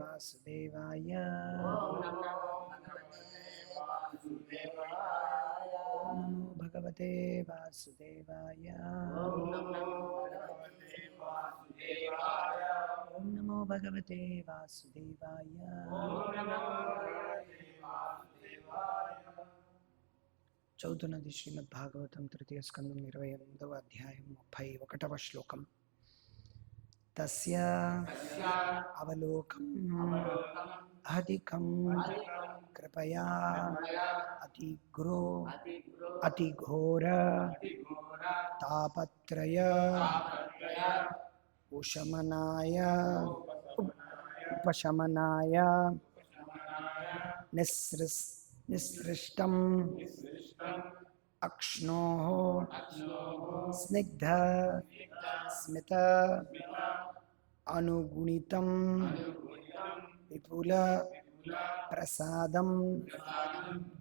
वासुदेवाय। नमो भगवते वासुदेवाय। ओम नमो भगवते वासुदेवाय। చదువుతున్నది శ్రీమద్ భాగవతం తృతీయ స్కందం 28వ అధ్యాయం 31వ శ్లోకం. తస్య అవలోకం అధికం కృపయా అతిఘోర తాపత్రయ ఉపశమనాయ నిసృష్టం అక్ష్ణోః స్నిగ్ధ స్మిత అనుగుణితం విపుల ప్రసాదం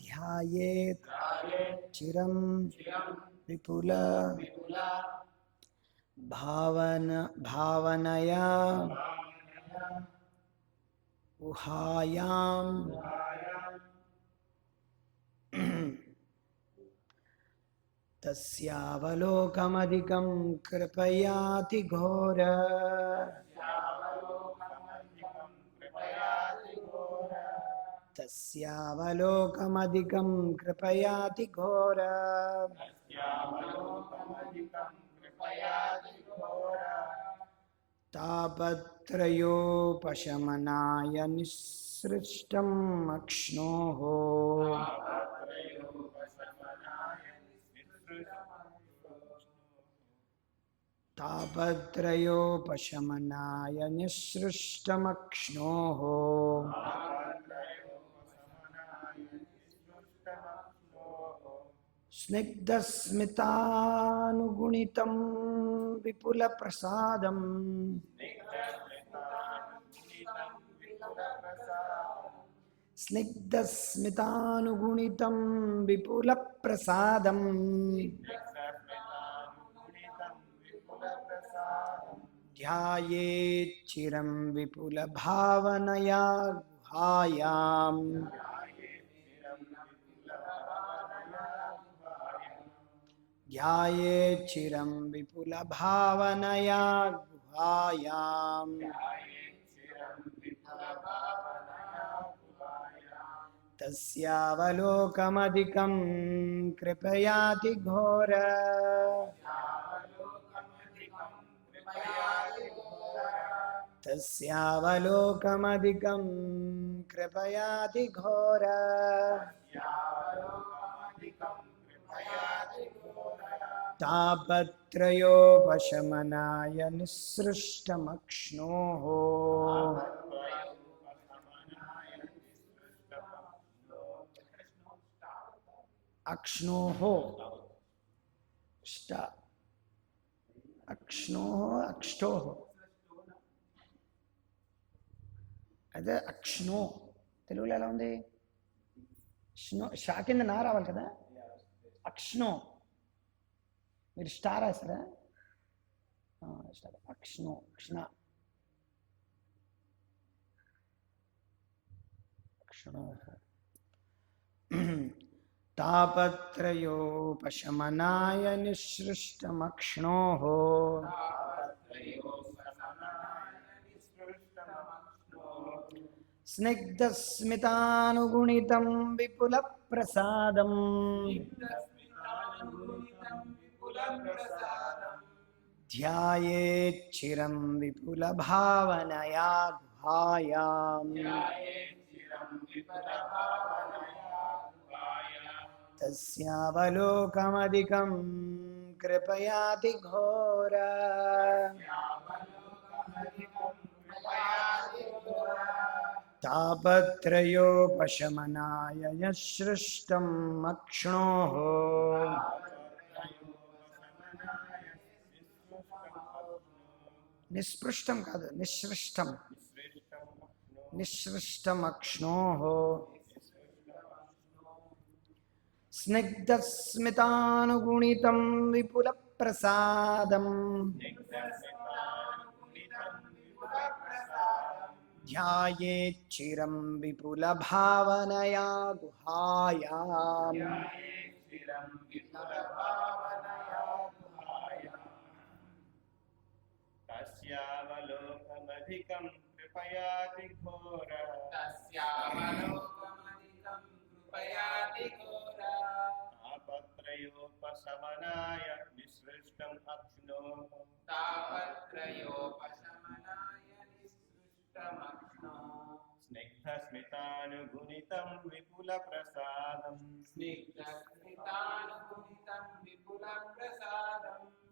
ధ్యాయేత్ చిరం విపుల భావనయా ఊహాయాం తస్యావలోకమధికం కృపయాతి ఘోర తస్యావలోకమధికం కృపయాతి ఘోర తాపత్రయోపశమనాయ నిసృష్టం అక్ష్ణోః తాపత్రయోపశమనాయ నిసృష్టమక్ష్ణోః స్నిగ్ధస్మితానుగుణితం విపుల ప్రసాదం స్నిగ్ధస్మితానుగుణితం విపుల ప్రసాదం ధ్యాయేచ్చిరం విపుల భావనయా గుహాయాం ధ్యాయేచ్చిరం విపుల భావనయా గుహాయాం తస్యావలోకమధికం కృపయాతి ఘోర తస్యావలోకమధికం కృపయాతి ఘోర తాపత్రయోపశమనాయ నిసృష్టమక్ష్ణోః అక్ష్ణోః అక్ష్ఠోః అదే అక్ష్ణో తెలుగులో ఎలా ఉంది? షా కింద నా రావాలి కదా. అక్ష్ణో మీరు స్టార్ రాస్తారా? అక్ష్ణో క్షణ అక్ష్ణోః తాపత్రయోపశమనాయ నిసృష్టమక్ష్ణోః స్నిగ్ధస్మితానుగుణితం విపుల ప్రసాదం ధ్యాయేచ్చిరం విపుల భావనయా గుహాయాం తస్యావలోకమధికం కృపయాతి ఘోర తాపత్రయోపశమనాయ నిసృష్టం అక్ష్ణోః నిస్పృష్టం కాదు, నిసృష్టం. నిసృష్టమక్ష్ణోః స్నిగ్ధస్మితానుగుణితం విపుల ప్రసాదం ध्यायेच्चिरं विपुलभावनया गुहायाम् तस्यावलोकमधिकं कृपयाति घोर तापत्रयोपशमनाय निसृष्टम् अक्ष्णोः स्निग्धस्मितानुगुणितं विपुलप्रसादम्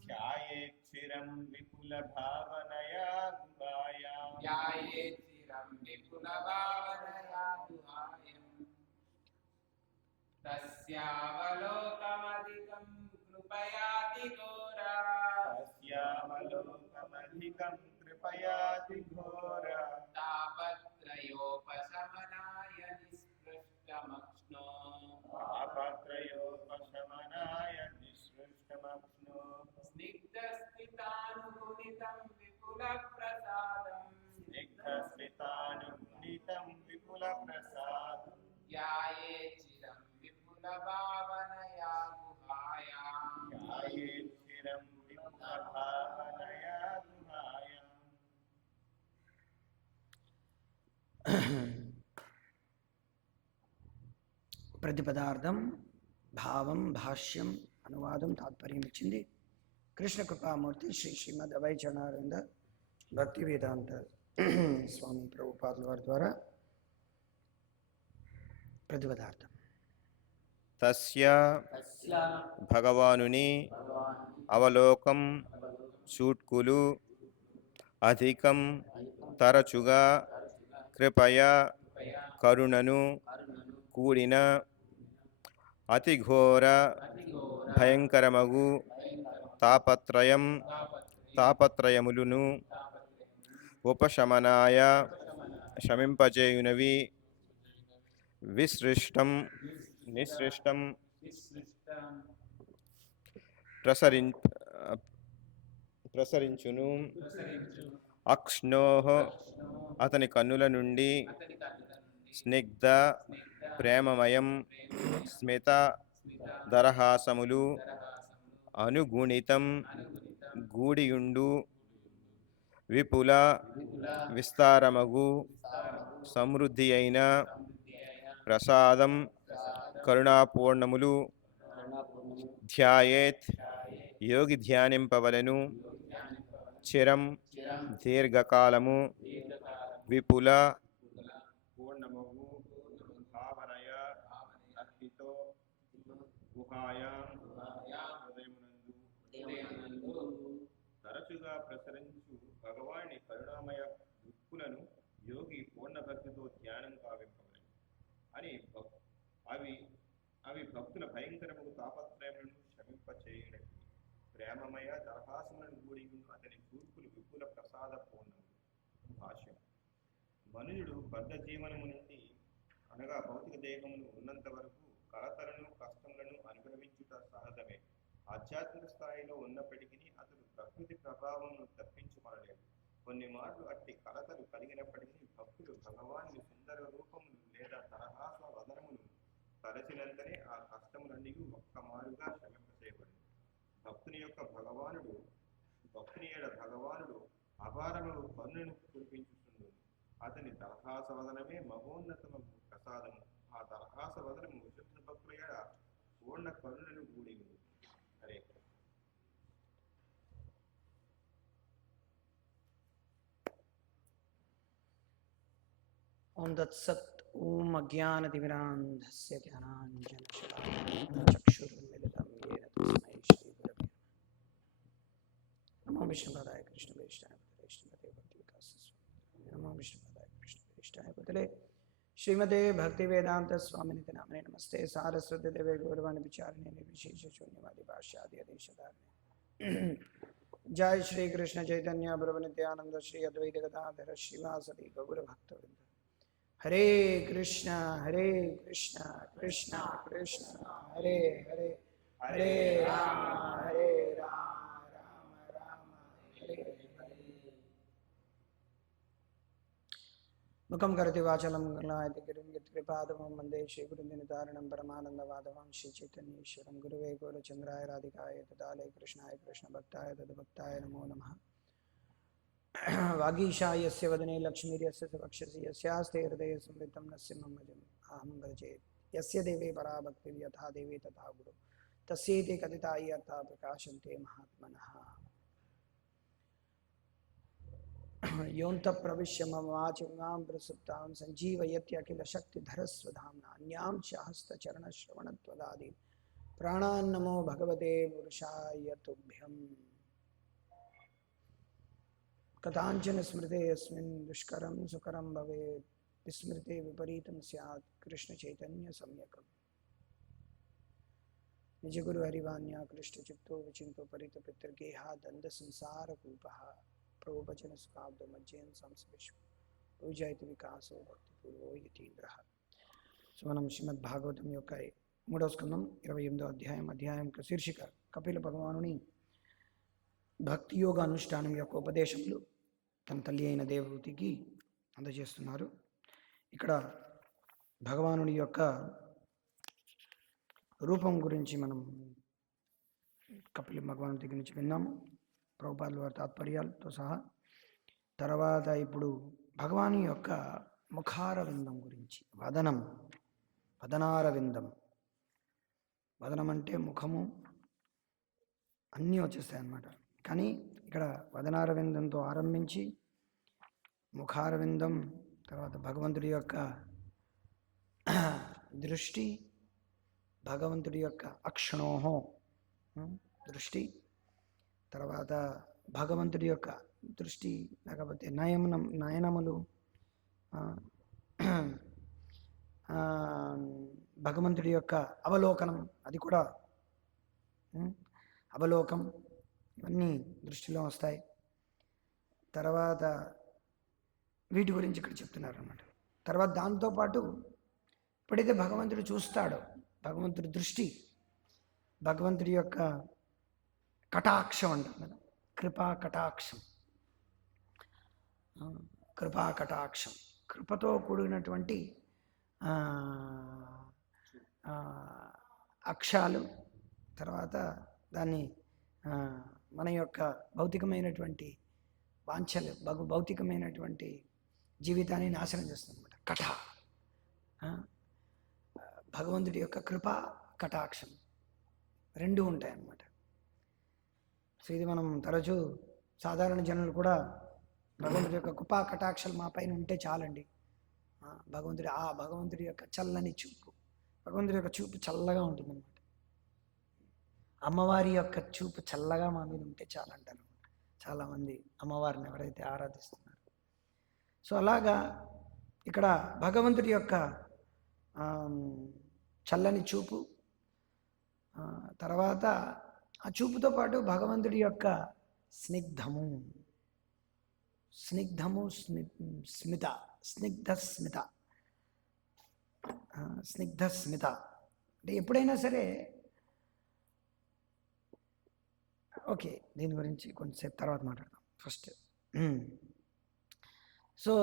ध्यायेच्छिरं विपुलभावनया गुहायाम् तस्यावलोकमधिकं कृपयाति घोर तापत्रयोपशमनाय निसृष्टमक्ष्णो स्निग्धस्मितानुगुणितं विपुलप्रसादम् ध्यायेच्छिरं विपुलभावनया गुहायाम् ప్రతిపదార్థం భావం భాష్యం అనువాదం తాత్పర్యం ఇచ్చింది కృష్ణ కృపామూర్తి శ్రీ శ్రీమద్ అభయ చరణానంద భక్తి వేదాంత స్వామి ప్రభుపాదుల వారి ద్వారా ప్రతిపదార్థం తస్య భగవానుని అవలోకం చూట్కులు అధికం తరచుగా కృపయ కరుణను కూడిన అతిఘోర భయంకరమగు తాపత్రయములను ఉపశమనాయ శమింపజేయునవి నిసృష్టం ప్రసరించును అక్ష్ణోః అతని కన్నుల నుండి స్నిగ్ధ ప్రేమమయం స్మిత దరహాసములు అనుగుణితం గూడియుండు విపుల విస్తారమగు సమృద్ధి అయిన ప్రసాదం కరుణాపూర్ణములు ధ్యాయేత్ యోగి ధ్యానింపవలెను చిరం దీర్ఘకాలము విపుల పూర్ణమగు భావనయ అగ్నితో గుహాయాం హృదయమునందు తరచుగా ప్రసరించు భగవాని కరుణామయ దృక్కులను యోగి పూర్ణ భక్తితో ధ్యానం కావింపవలెను అని అవి భక్తుల భయంకరముగు తాపత్రయములను శమింపచేయునవి ప్రేమమయ దరహాసములను కూడి అతని తూర్పులు విపుల ప్రసాద పూర్ణములు. భాష్యం. మనుజుడు బద్ధ జీవనము నుండి అనగా భౌతిక దేహమును ఉన్నంత వరకు కలతలను కష్టములను అనుభవించుట సహజమే. ఆధ్యాత్మిక స్థాయిలో ఉన్నప్పటికీ అతడు ప్రకృతి ప్రభావమును తప్పించుకొనలేడు. కొన్ని మార్లు అట్టి కలతలు కలిగినప్పటికీ భక్తులు భగవాని సుందర రూపములు లేదా తరహాస వదనములు తలచినంతనే ఆ కష్టములన్నీ ఒక్క మారుగా శమింపచేయబడు. భక్తుని ఏడ భగవానుడు అపారములు కరుణను కురిపించుచుండు. అతని తరహాస వదనమే మహోన్నతము ప్రసాదము. ఆ తరహాస వదనము విశుద్ధ భక్తుల ఏడ పూర్ణ కరుణను కూడి ఉంది. హరే ఓం దత్సత్. ఓం అజ్ఞానతిమిరాంధస్య జ్ఞానాంజనశలాకయం చక్షురున్మిలితం యేన తస్మై శ్రీగురవే నమో. విష్ణుపదాయ కృష్ణ వేష్టాయ శ్రీమతే భక్తి వికాస స్వామి నమో. విష్ణుపదాయ కృష్ణ వేష్టాయ బదలే శ్రీమతే భక్తి వేదాంత స్వామినితి నామనే నమస్తే. సారస్వతి దేవే గౌరవాణి విచారణే నిర్విశేష శూన్యవాది భాష్యాది అదేశధారణే. जय श्री कृष्ण चैतन्य प्रभु नित्यानंद श्री अद्वैत गदाधर श्रीवासदि गौर भक्तवृंद. हरे कृष्ण कृष्ण कृष्ण हरे हरे, हरे राम राम राम हरे हरे. ముఖం కరతి వాచలం గణాయతి గిరిం యత్కృపాదమం వందే శ్రీగురునితారణం పరమానందవాదవం శ్రీ చైతన్యేశ్వరం గురువే గౌరచంద్రాయ రాధికాయ తదాలయ కృష్ణాయ కృష్ణభక్తాయ తద్భక్తాయ నమో నమః. వాగీశాయస్య వదనే లక్ష్మీర్యస్య వక్షసి యస్యాస్తే హృదయ సంవితం నస్య మమ్మజం అహం భజే యస్య దేవే పరాభక్తి యథా దేవే తథా గురు తస్యేతే కథితాయి అర్థా ప్రకాశంతే మహాత్మనః. యోంత ప్రవిశ్య మమ వాచిమాం ప్రసుప్తాం సంజీవయత్యఖిల శక్తిధరస్వధామ్నా అన్యాం చ హస్తచరణశ్రవణత్వదాది ప్రాణాన్నమో భగవతే పురుషాయ తుభ్యం. కథాంచన స్మృతే యస్మిన్ దుష్కరం సుకరం భవేత్ విస్మృతే విపరీతం స్యాత్ కృష్ణ చైతన్య సమ్యకం. నిజగురు హరివాణ్య కృష్ణ చిత్తో విచింతో పరిత పితృగేహ దంద సంసార కూపః ప్రవచన సుఖాబ్ద మధ్యేన సంస్పృశ్యం పూజాయితి వికాసో భక్తిపూర్వో యతీంద్రః. సో మనం శ్రీమద్ భాగవతం యొక్క 3వ స్కందం 28వ అధ్యాయం శీర్షిక కపిల భగవానుని భక్తి యోగ అనుష్ఠానం యొక్క ఉపదేశములు తన తల్లి అయిన దేవహూతికి అందజేస్తున్నారు. ఇక్కడ భగవానుని యొక్క రూపం గురించి మనం కపిల భగవాను దగ్గర నుంచి విన్నాము, ప్రభుపాదుల వారి తాత్పర్యాలతో సహా. తర్వాత ఇప్పుడు భగవాను యొక్క ముఖారవిందం గురించి, వదనారవిందం. వదనం అంటే ముఖము అన్నీ వచ్చేస్తాయి అన్నమాట. కానీ ఇక్కడ వదనారవిందంతో ఆరంభించి ముఖారవిందం, తర్వాత భగవంతుడి యొక్క దృష్టి, భగవంతుడి యొక్క అక్షణోహో దృష్టి, తర్వాత భగవంతుడి యొక్క దృష్టి లేకపోతే నయనములు, భగవంతుడి యొక్క అవలోకనం, అది కూడా అవలోకం, ఇవన్నీ దృష్టిలో వస్తాయి. తర్వాత వీటి గురించి ఇక్కడ చెప్తున్నారు అన్నమాట. తర్వాత దాంతోపాటు ఎప్పుడైతే భగవంతుడు చూస్తాడో, భగవంతుడి దృష్టి, భగవంతుడి యొక్క కటాక్షం అంటారు కదా, కృపా కటాక్షం, కృపతో కూడినటువంటి అక్షాలు, తర్వాత దాన్ని మన యొక్క భౌతికమైనటువంటి వాంఛలు, భౌతికమైనటువంటి జీవితాన్ని నాశనం చేస్తుంది అన్నమాట. భగవంతుడి యొక్క కృపా కటాక్షం రెండు ఉంటాయన్నమాట. సో ఇది మనం తరచూ సాధారణ జనులు కూడా భగవంతుడి యొక్క కృపా కటాక్షలు మా పైన ఉంటే చాలండి, భగవంతుడి యొక్క చల్లని చూపు, భగవంతుడి యొక్క చూపు చల్లగా ఉంటుందన్నమాట. అమ్మవారి యొక్క చూపు చల్లగా మా మీద ఉంటే చాలంటారు చాలామంది అమ్మవారిని ఎవరైతే ఆరాధిస్తున్నారు. సో అలాగా ఇక్కడ భగవంతుడి యొక్క చల్లని చూపు, తర్వాత ఆ చూపుతో పాటు భగవంతుడి యొక్క స్నిగ్ధ స్మిత. అంటే ఎప్పుడైనా సరే, ఓకే దీని గురించి కొంచెంసేపు తర్వాత మాట్లాడదాం. ఫస్ట్ సో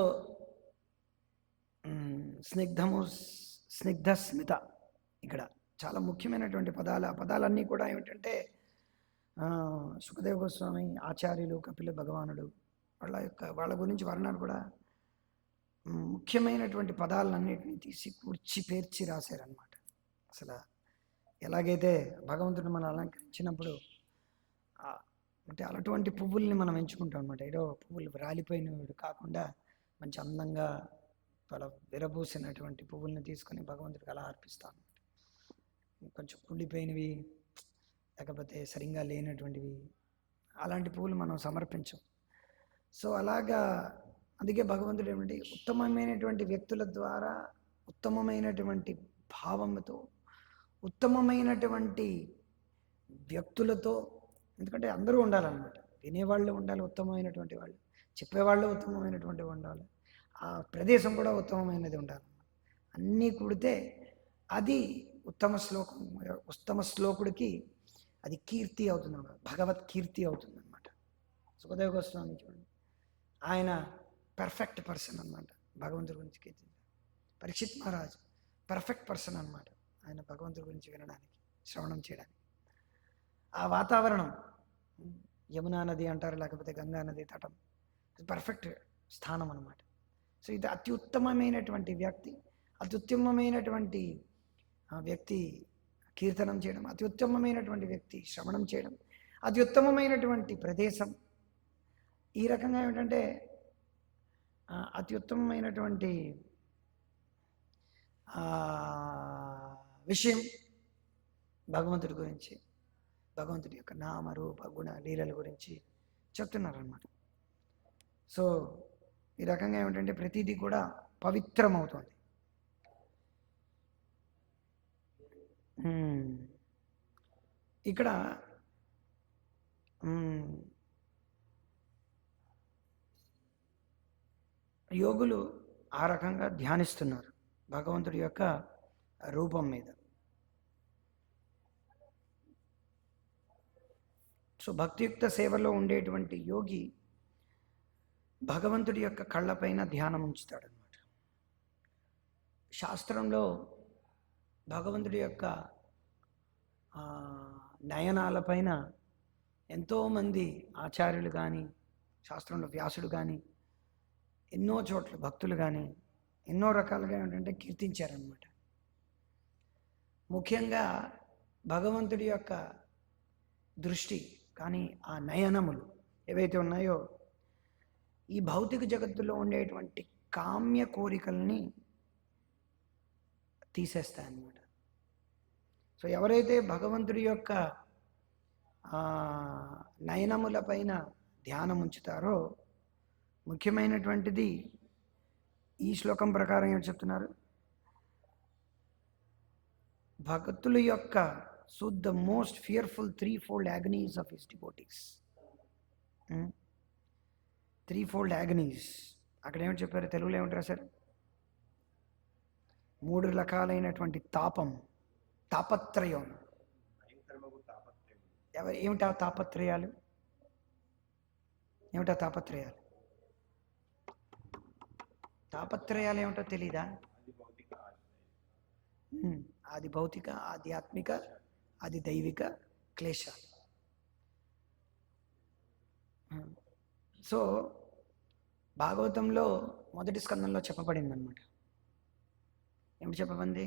స్నిగ్ధ స్మిత ఇక్కడ చాలా ముఖ్యమైనటువంటి పదాలు. ఆ పదాలన్నీ కూడా ఏమిటంటే సుఖదేవ గోస్వామి, ఆచార్యులు, కపిల భగవానుడు వాళ్ళ గురించి వర్ణాలు కూడా ముఖ్యమైనటువంటి పదాలన్నింటినీ తీసి కూర్చి పేర్చి రాశారనమాట. అసలు ఎలాగైతే భగవంతుడు మనం అలంకరించినప్పుడు అంటే అటువంటి పువ్వుల్ని మనం ఎంచుకుంటాం అనమాట. ఏదో పువ్వులు రాలిపోయినవి కాకుండా మంచి అందంగా విరబూసినటువంటి పువ్వుల్ని తీసుకొని భగవంతుడికి అలా అర్పిస్తాను. కొంచెం కుళ్ళిపోయినవి లేకపోతే సరిగ్గా లేనటువంటివి అలాంటి పువ్వులు మనం సమర్పించం. సో అలాగా అందుకే భగవంతుడు ఏమిటి, ఉత్తమమైనటువంటి వ్యక్తుల ద్వారా, ఉత్తమమైనటువంటి భావంతో, ఉత్తమమైనటువంటి వ్యక్తులతో, ఎందుకంటే అందరూ ఉండాలన్నమాట. వినేవాళ్ళు ఉండాలి, ఉత్తమమైనటువంటి వాళ్ళు, చెప్పేవాళ్ళు ఉత్తమమైనటువంటి ఉండాలి, ఆ ప్రదేశం కూడా ఉత్తమమైనది ఉండాలి. అన్నీ కూడితే అది ఉత్తమ శ్లోకుడికి అది కీర్తి అవుతుంది, భగవత్ కీర్తి అవుతుంది అనమాట. సుఖదేవ గోస్వామి చూడండి, ఆయన పర్ఫెక్ట్ పర్సన్ అనమాట. భగవంతుడి గురించి కీర్తించారు. పరీక్షిత్ మహారాజ్ పర్ఫెక్ట్ పర్సన్ అన్నమాట. ఆయన భగవంతుడి గురించి వినడానికి, శ్రవణం చేయడానికి. ఆ వాతావరణం, యమునా నది అంటారు, లేకపోతే గంగా నది తటం, పర్ఫెక్ట్ స్థానం అన్నమాట. సో ఇది అత్యుత్తమమైనటువంటి అత్యుత్తమమైనటువంటి వ్యక్తి కీర్తనం చేయడం, అత్యుత్తమమైనటువంటి వ్యక్తి శ్రవణం చేయడం, అత్యుత్తమమైనటువంటి ప్రదేశం. ఈ రకంగా ఏమిటంటే అత్యుత్తమమైనటువంటి విషయం భగవంతుడి గురించి, భగవంతుడి యొక్క నామ రూప గుణ లీలల గురించి చెప్తున్నారన్నమాట. సో ఈ రకంగా ఏమిటంటే ప్రతిదీ కూడా పవిత్రమవుతుంది. ఇక్కడ యోగులు ఆ రకంగా ధ్యానిస్తున్నారు భగవంతుడి యొక్క రూపం మీద. సో భక్తియుక్త సేవలో ఉండేటువంటి యోగి భగవంతుడి యొక్క కళ్ళపైన ధ్యానం ఉంచుతాడనమాట. శాస్త్రంలో భగవంతుడి యొక్క నయనాలపైన ఎంతోమంది ఆచార్యులు కానీ, శాస్త్రంలో వ్యాసుడు కానీ, ఎన్నో చోట్ల భక్తులు కానీ ఎన్నో రకాలుగా ఏంటంటే కీర్తించారనమాట. ముఖ్యంగా భగవంతుడి యొక్క దృష్టి కానీ ఆ నయనములు ఏవైతే ఉన్నాయో ఈ భౌతిక జగత్తులో ఉండేటువంటి కామ్య కోరికల్ని తీసేస్తాయన్నమాట. సో ఎవరైతే భగవంతుడి యొక్క నయనముల పైన ధ్యానం ఉంచుతారో, ముఖ్యమైనటువంటిది ఈ శ్లోకం ప్రకారం ఏం చెప్తున్నారు, భక్తుల యొక్క the most fearful threefold agonies of his devotees. Threefold agonies అక్కడ ఏమిటి చెప్పారు, తెలుగులో ఏమిటి రాశారు? 3 రకాలైనటువంటి తాపత్రయం. ఏమిటా తాపత్రయాలు? ఏమిటా తాపత్రయాలు? తాపత్రయాలు ఏమిటో తెలీదా? ఆది భౌతిక, ఆధ్యాత్మిక, ఆది దైవిక క్లేశాలు. సో భాగవతంలో మొదటి స్కందంలో చెప్పబడింది అనమాట. ఏమిటి చెప్పబడింది?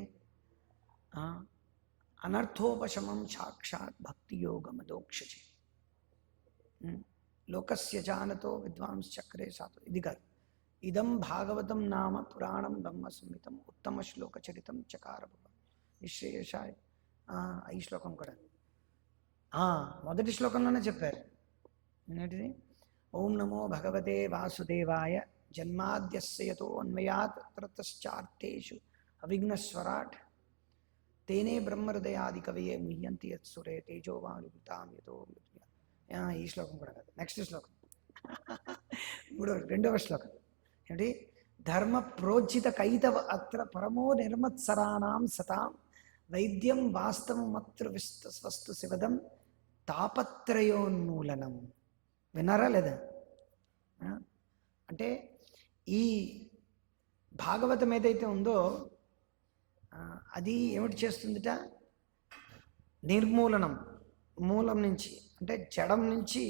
అనర్థోపశమం సాక్షాత్ భక్తి యోగమదోక్షజే లోకస్య జానతో విద్వాంస్ చక్రే సాతు. ఇది కాదు, ఇదం భాగవతం నామ పురాణం బ్రహ్మ సంహితం ఉత్తమ శ్లోక చరితం చకార నిశ్రేయసాయ. ఈ శ్లోకం కూడా మొదటి శ్లోకంలోనే చెప్పారు. ఏంటిది? ఓం నమో భగవతే వాసుదేవాయ జన్మాద్యస్య యతో అన్వయాత్ తతశ్చార్తేషు అవిఘ్నస్వరాట్ తేనే బ్రహ్మహృదయాది కవయే ముహ్యంతి యత్సురే తేజోవానుభృతాం యతో. ఈ శ్లోకం కూడా కాదు, నెక్స్ట్ శ్లోకం, రెండవ శ్లోకం ఏంటి? ధర్మ ప్రోజ్జిత కైతవ అత్ర పరమో నిర్మత్సరాణం సతాం వైద్యం వాస్తవమత్ర వస్తు శివదం తాపత్రయోన్మూలనం. విన్నారా లేదా? అంటే ఈ భాగవతం ఏదైతే ఉందో అది ఏమిటి చేస్తుందిట? నిర్మూలనం, మూలం నుంచి అంటే జడం నుంచి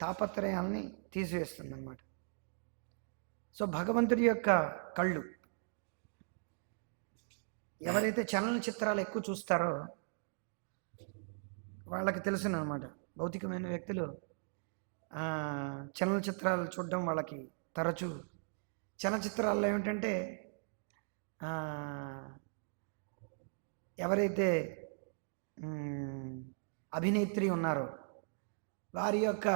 తాపత్రయాల్ని తీసివేస్తుంది అన్నమాట. సో భగవంతుడి యొక్క కళ్ళు, ఎవరైతే చలనచిత్రాలు ఎక్కువ చూస్తారో వాళ్ళకి తెలుసును అనమాట. భౌతికమైన వ్యక్తులు చలనచిత్రాలు చూడడం వాళ్ళకి తరచు. చలనచిత్రాల్లో ఏమిటంటే ఎవరైతే అభినేత్రి ఉన్నారో వారి యొక్క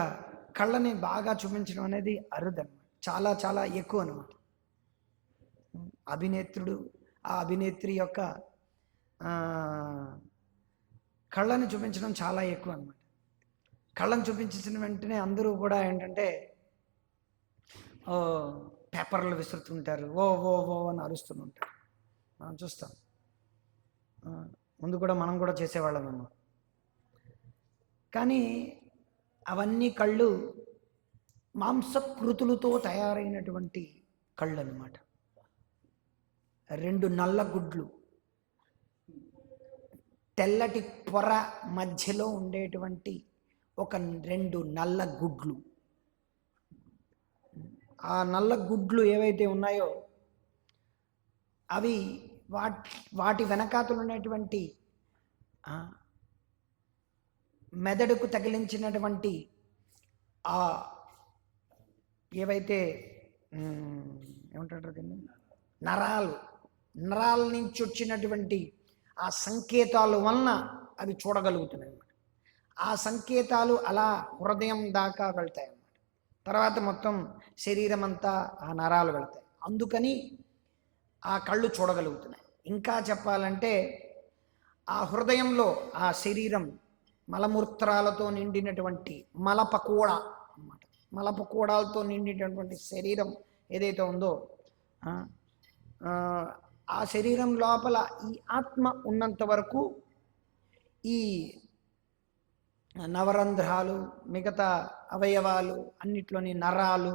కళ్ళని బాగా చూపించడం అనేది అరుదన్నమాట, చాలా చాలా ఎక్కువ అనమాట. అభినేత్రుడు ఆ అభినేత్రి యొక్క కళ్ళని చూపించడం చాలా ఎక్కువ అనమాట. కళ్ళని చూపించిన వెంటనే అందరూ కూడా ఏంటంటే పేపర్లు విసురుతుంటారు, ఓ ఓ ఓ అని అరుస్తుంటారు. మనం చూస్తాం, ముందు కూడా మనం కూడా చేసేవాళ్ళం అన్నమాట. కానీ అవన్నీ కళ్ళు మాంసకృతులతో తయారైనటువంటి కళ్ళు అన్నమాట. 2 నల్ల గుడ్లు, తెల్లటి పొర మధ్యలో ఉండేటువంటి ఒక 2 నల్ల గుడ్లు. ఆ నల్ల గుడ్లు ఏవైతే ఉన్నాయో అవి వాటి వెనకాతలు ఉన్నటువంటి మెదడుకు తగిలించినటువంటి ఆ ఏవైతే ఏమంటారు దీన్ని, నరాల నుంచి వచ్చినటువంటి ఆ సంకేతాల వలన అవి చూడగలుగుతున్నాయి అన్నమాట. ఆ సంకేతాలు అలా హృదయం దాకా వెళ్తాయి అన్నమాట. తర్వాత మొత్తం శరీరం అంతా ఆ నరాలు వెళ్తాయి. అందుకని ఆ కళ్ళు చూడగలుగుతున్నాయి. ఇంకా చెప్పాలంటే ఆ హృదయంలో ఆ శరీరం మలమూత్రాలతో నిండినటువంటి మలపకోడ అన్నమాట. మలపకోడాలతో నిండినటువంటి శరీరం ఏదైతే ఉందో ఆ శరీరం లోపల ఈ ఆత్మ ఉన్నంత వరకు ఈ నవరంధ్రాలు, మిగతా అవయవాలు అన్నిట్లోని నరాలు,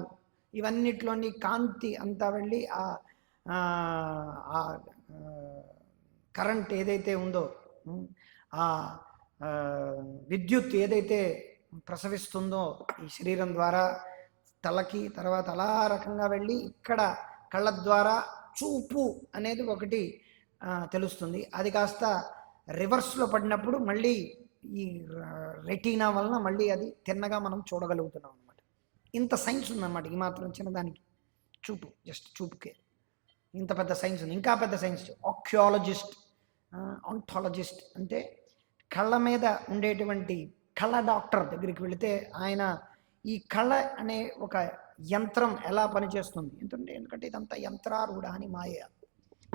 ఇవన్నిట్లోని కాంతి అంతా వెళ్ళి ఆ కరెంట్ ఏదైతే ఉందో, ఆ విద్యుత్ ఏదైతే ప్రసవిస్తుందో ఈ శరీరం ద్వారా తలకి, తర్వాత అలా రకంగా వెళ్ళి ఇక్కడ కళ్ళ ద్వారా చూపు అనేది ఒకటి తెలుస్తుంది. అది కాస్త రివర్స్లో పడినప్పుడు మళ్ళీ ఈ రెటీనా వలన మళ్ళీ అది తిన్నగా మనం చూడగలుగుతున్నాం అన్నమాట. ఇంత సైన్స్ ఉందన్నమాట ఈ మాత్రం చిన్నదానికి. చూపు, జస్ట్ చూపుకే ఇంత పెద్ద సైన్స్ ఉంది. ఇంకా పెద్ద సైన్స్ ఆక్యాలజిస్ట్, ఆంటాలజిస్ట్ అంటే కళ్ళ మీద ఉండేటువంటి కళ్ళ డాక్టర్ దగ్గరికి వెళితే ఆయన ఈ కళ్ళ అనే ఒక యంత్రం ఎలా పనిచేస్తుంది ఎందుకంటే ఇదంతా యంత్రారూఢ అని మాయ.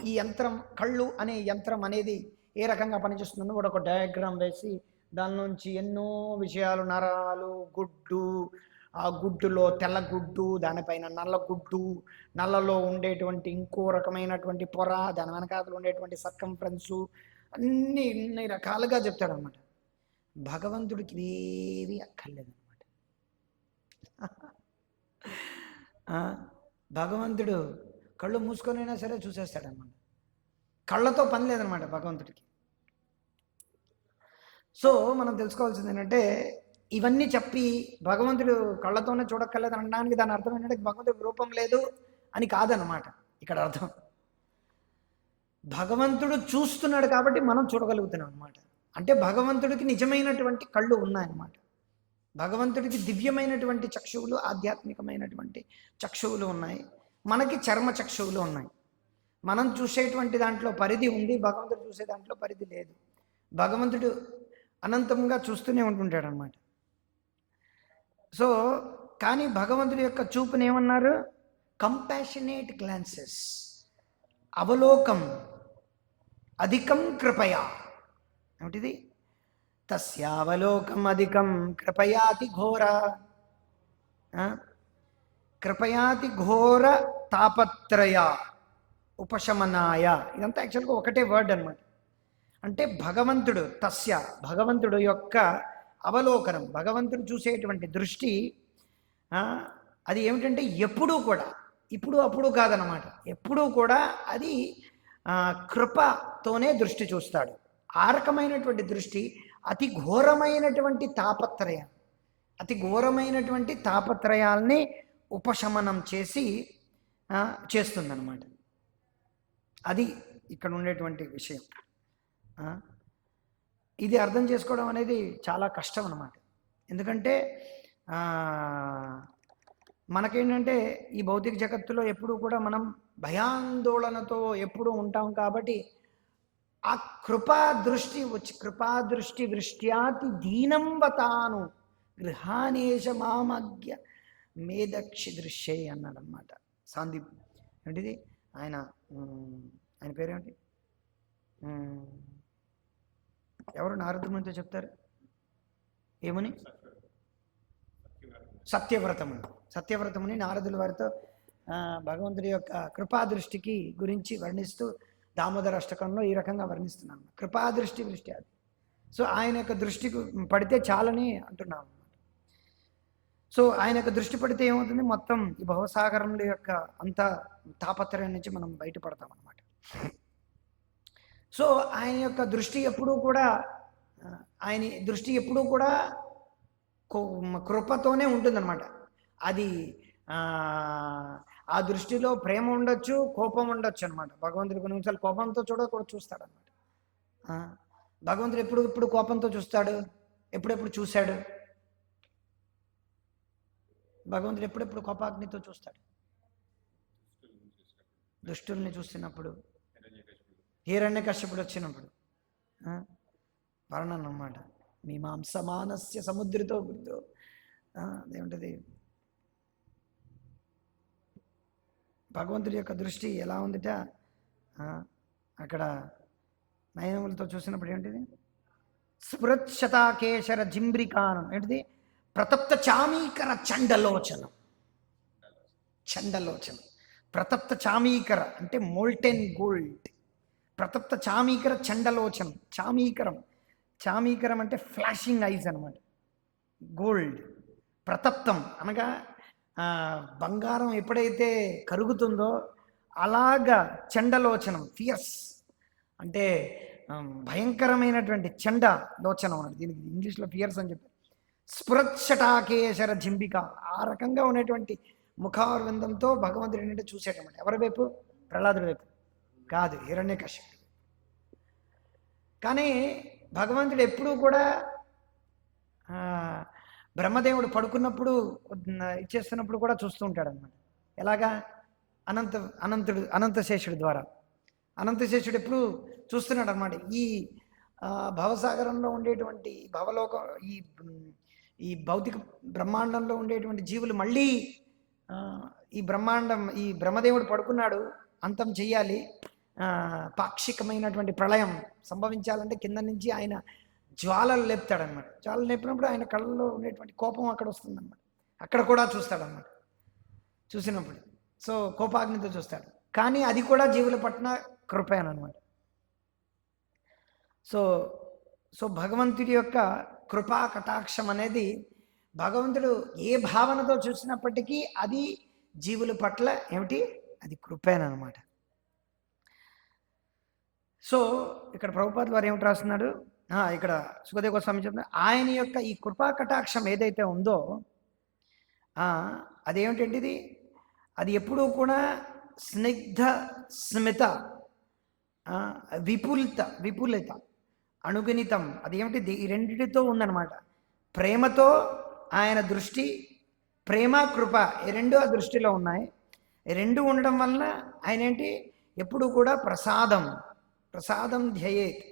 ఈ యంత్రం, కళ్ళు అనే యంత్రం అనేది ఏ రకంగా పనిచేస్తుందో కూడా ఒక డయాగ్రామ్ వేసి దానిలోంచి ఎన్నో విషయాలు, నరాలు, గుడ్డు, ఆ గుడ్డులో తెల్ల గుడ్డు, దానిపైన నల్ల గుడ్డు, నల్లలో ఉండేటువంటి ఇంకో రకమైనటువంటి పొర, దాని వెనకాతలు ఉండేటువంటి సర్కంఫరెన్సు, అన్ని రకాలుగా చెప్తాడనమాట. భగవంతుడికి ఏవి అక్కర్లేదన్నమాట. భగవంతుడు కళ్ళు మూసుకొనైనా సరే చూసేస్తాడనమాట. కళ్ళతో పని లేదనమాట భగవంతుడికి. సో మనం తెలుసుకోవాల్సింది ఏంటంటే, ఇవన్నీ చెప్పి భగవంతుడు కళ్ళతోనే చూడక్కర్లేదు అనడానికి దాని అర్థం ఏంటంటే భగవంతుడికి రూపం లేదు అని కాదనమాట ఇక్కడ అర్థం. భగవంతుడు చూస్తున్నాడు కాబట్టి మనం చూడగలుగుతున్నాం అనమాట. అంటే భగవంతుడికి నిజమైనటువంటి కళ్ళు ఉన్నాయన్నమాట. భగవంతుడికి దివ్యమైనటువంటి చక్షువులు, ఆధ్యాత్మికమైనటువంటి చక్షువులు ఉన్నాయి. మనకి చర్మ చక్షువులు ఉన్నాయి. మనం చూసేటువంటి దాంట్లో పరిధి ఉంది, భగవంతుడు చూసే దాంట్లో పరిధి లేదు. భగవంతుడు అనంతంగా చూస్తూనే ఉంటుంటాడు అన్నమాట. సో కానీ భగవంతుడి యొక్క చూపుని ఏమన్నారు? కంపాషనేట్ గ్లాన్సెస్, అవలోకం అధికం కృపయా. ఏమిటిది? తస్యావలోకం అధికం కృపయాతి ఘోర, కృపయాతి ఘోర తాపత్రయ ఉపశమనాయ. ఇదంతా యాక్చువల్గా ఒకటే వర్డ్ అనమాట. అంటే భగవంతుడు, తస్య భగవంతుడు యొక్క అవలోకనం, భగవంతుడు చూసేటువంటి దృష్టి అది ఏమిటంటే ఎప్పుడూ కూడా, ఇప్పుడు అప్పుడు కాదనమాట, ఎప్పుడూ కూడా అది కృపతోనే దృష్టి చూస్తాడు. ఆ రకమైనటువంటి దృష్టి అతి ఘోరమైనటువంటి తాపత్రయం, అతి ఘోరమైనటువంటి తాపత్రయాల్ని ఉపశమనం చేస్తుందన్నమాట. అది ఇక్కడ ఉండేటువంటి విషయం. ఇది అర్థం చేసుకోవడం అనేది చాలా కష్టం అన్నమాట. ఎందుకంటే మనకేంటంటే ఈ భౌతిక జగత్తులో ఎప్పుడూ కూడా మనం భయాందోళనతో ఎప్పుడూ ఉంటాం. కాబట్టి ఆ కృపాదృష్టి వృష్ట్యాతి దీనం వతాను గృహానేశ మామగ్య మేదక్షి దృశ్యే అన్నాడు అనమాట సాందీప్. ఏంటిది ఆయన పేరేమిటి? ఎవరు నారదునితో చెప్తారు ఏమని? సత్యవ్రతముని నారదుల వారితో భగవంతుడి యొక్క కృపాదృష్టికి గురించి వర్ణిస్తూ దామోదర అష్టకంలో ఈ రకంగా వర్ణిస్తున్నాను. కృపాదృష్టి వృష్ట్యాది. సో ఆయన యొక్క దృష్టికి పడితే చాలని అంటున్నాము. సో ఆయన యొక్క దృష్టి పడితే ఏమవుతుంది? మొత్తం ఈ భవసాగరంలో యొక్క అంత తాపత్రయం నుంచి మనం బయటపడతాం అన్నమాట. సో ఆయన యొక్క దృష్టి ఎప్పుడూ కూడా ఆయన దృష్టి ఎప్పుడూ కూడా కృపతోనే ఉంటుందన్నమాట. అది ఆ దృష్టిలో ప్రేమ ఉండొచ్చు, కోపం ఉండొచ్చు అనమాట. భగవంతుడు కొన్ని నిమిషాలు కోపంతో కూడా చూస్తాడనమాట. భగవంతుడు ఎప్పుడు కోపంతో చూస్తాడు, ఎప్పుడెప్పుడు చూశాడు? భగవంతుడు ఎప్పుడెప్పుడు కోపాగ్నితో చూస్తాడు? దుష్టుల్ని చూసినప్పుడు, హిరణ్యకశ్యపుడు వచ్చినప్పుడు వర్ణన అన్నమాట. మీ మాంసమానస్య సముద్రతో గుర్తు అదేమిటది, భగవంతుడి యొక్క దృష్టి ఎలా ఉందిట అక్కడ నయనములతో చూసినప్పుడు ఏంటిది, స్ఫురత్శతాకేశర జింబ్రికానం, ఏంటిది, ప్రతప్త చామీకర చండలోచనం. చండలోచనం, ప్రతప్త చామీకర అంటే మోల్టెన్ గోల్డ్, ప్రతప్త చామీకర చండలోచనం. చామీకరం అంటే ఫ్లాషింగ్ ఐస్ అనమాట. గోల్డ్ ప్రతప్తం అనగా బంగారం ఎప్పుడైతే కరుగుతుందో అలాగా చండలోచనం, ఫియర్స్ అంటే భయంకరమైనటువంటి చండ లోచనం అన్నది. దీనికి ఇంగ్లీష్లో ఫియర్స్ అని చెప్పారు. స్ఫురత్శటాకేశర జింబిక, ఆ రకంగా ఉన్నటువంటి ముఖారవిందంతో భగవంతుడు ఏంటంటే చూసేటమాట. ఎవరి వైపు? ప్రహ్లాదుడి వైపు కాదు, హిరణ్యకశ్యపుడు. కానీ భగవంతుడు ఎప్పుడూ కూడా బ్రహ్మదేవుడు పడుకున్నప్పుడు ఇచ్చేస్తున్నప్పుడు కూడా చూస్తూ ఉంటాడు అన్నమాట. ఎలాగా? అనంతశేషుడి ద్వారా. అనంతశేషుడు ఎప్పుడు చూస్తున్నాడు అన్నమాట. ఈ భవసాగరంలో ఉండేటువంటి భవలోక ఈ భౌతిక బ్రహ్మాండంలో ఉండేటువంటి జీవులు మళ్ళీ ఈ బ్రహ్మదేవుడు పడుకున్నాడు, అంతం చెయ్యాలి, పాక్షికమైనటువంటి ప్రళయం సంభవించాలంటే కింద నుంచి ఆయన జ్వాలలు లేపుతాడనమాట. జ్వాలలు లేపినప్పుడు ఆయన కళ్ళలో ఉండేటువంటి కోపం అక్కడ వస్తుందన్నమాట. అక్కడ కూడా చూస్తాడనమాట. చూసినప్పుడు సో కోపాగ్నితో చూస్తాడు. కానీ అది కూడా జీవుల పట్ల కృపేనమాట. సో భగవంతుడి యొక్క కృపా కటాక్షం అనేది భగవంతుడు ఏ భావనతో చూసినప్పటికీ అది జీవుల పట్ల ఏమిటి? అది కృపేనమాట. సో ఇక్కడ ప్రభుపాదుల వారు ఏమిటి రాస్తున్నాడు, ఇక్కడ సుఖదేవ గోస్వామి చెప్తున్నారు, ఆయన యొక్క ఈ కృపా కటాక్షం ఏదైతే ఉందో అదేమిటంటే అది ఎప్పుడూ కూడా స్నిగ్ధ స్మిత విపులిత అణుగణితం, అదేమిటి ఈ రెండిటితో ఉందన్నమాట. ప్రేమతో ఆయన దృష్టి, ప్రేమ కృప ఈ రెండు ఆ దృష్టిలో ఉన్నాయి. ఈ రెండు ఉండడం వలన ఆయన ఏంటి ఎప్పుడు కూడా ప్రసాదం ధ్యేయేత్.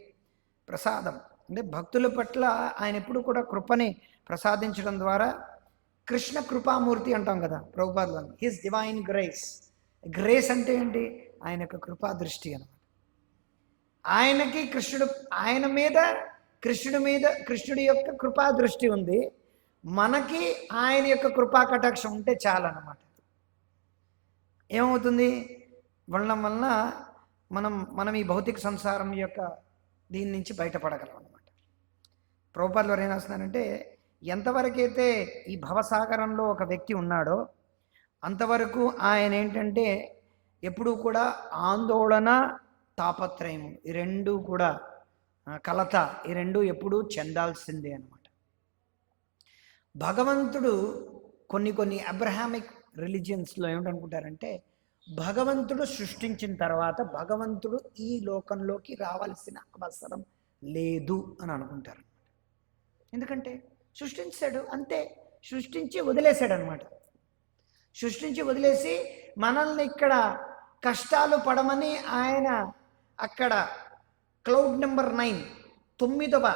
ప్రసాదం అంటే భక్తుల పట్ల ఆయన ఎప్పుడు కూడా కృపని ప్రసాదించడం ద్వారా కృష్ణ కృపామూర్తి అంటాం కదా ప్రభుపాదులు. హిస్ డివైన్ గ్రేస్ అంటే ఏంటి? ఆయన యొక్క కృపా దృష్టి అన్నమాట. ఆయనకి ఆయన మీద కృష్ణుడి యొక్క కృపా దృష్టి ఉంది. మనకి ఆయన యొక్క కృపా కటాక్షం ఉంటే చాలన్నమాట. ఏమవుతుంది? ఉండడం వలన మనం ఈ భౌతిక సంసారం యొక్క దీని నుంచి బయటపడగలం అన్నమాట. ప్రభుపాదులు వారు ఏం రాస్తున్నారంటే, ఎంతవరకైతే ఈ భవసాగరంలో ఒక వ్యక్తి ఉన్నాడో అంతవరకు ఆయన ఏంటంటే ఎప్పుడూ కూడా ఆందోళన, తాపత్రయము ఈ రెండు కూడా కలత ఈ రెండు ఎప్పుడూ చెందాల్సిందే అన్నమాట. భగవంతుడు కొన్ని అబ్రహామిక్ రిలీజియన్స్లో ఏమిటనుకుంటారంటే, భగవంతుడు సృష్టించిన తర్వాత భగవంతుడు ఈ లోకంలోకి రావాల్సిన అవసరం లేదు అని అనుకుంటారు. ఎందుకంటే సృష్టించాడు అంతే, సృష్టించి వదిలేశాడు అనమాట. సృష్టించి వదిలేసి మనల్ని ఇక్కడ కష్టాలు పడమని ఆయన అక్కడ క్లౌడ్ నెంబర్ 9 9వ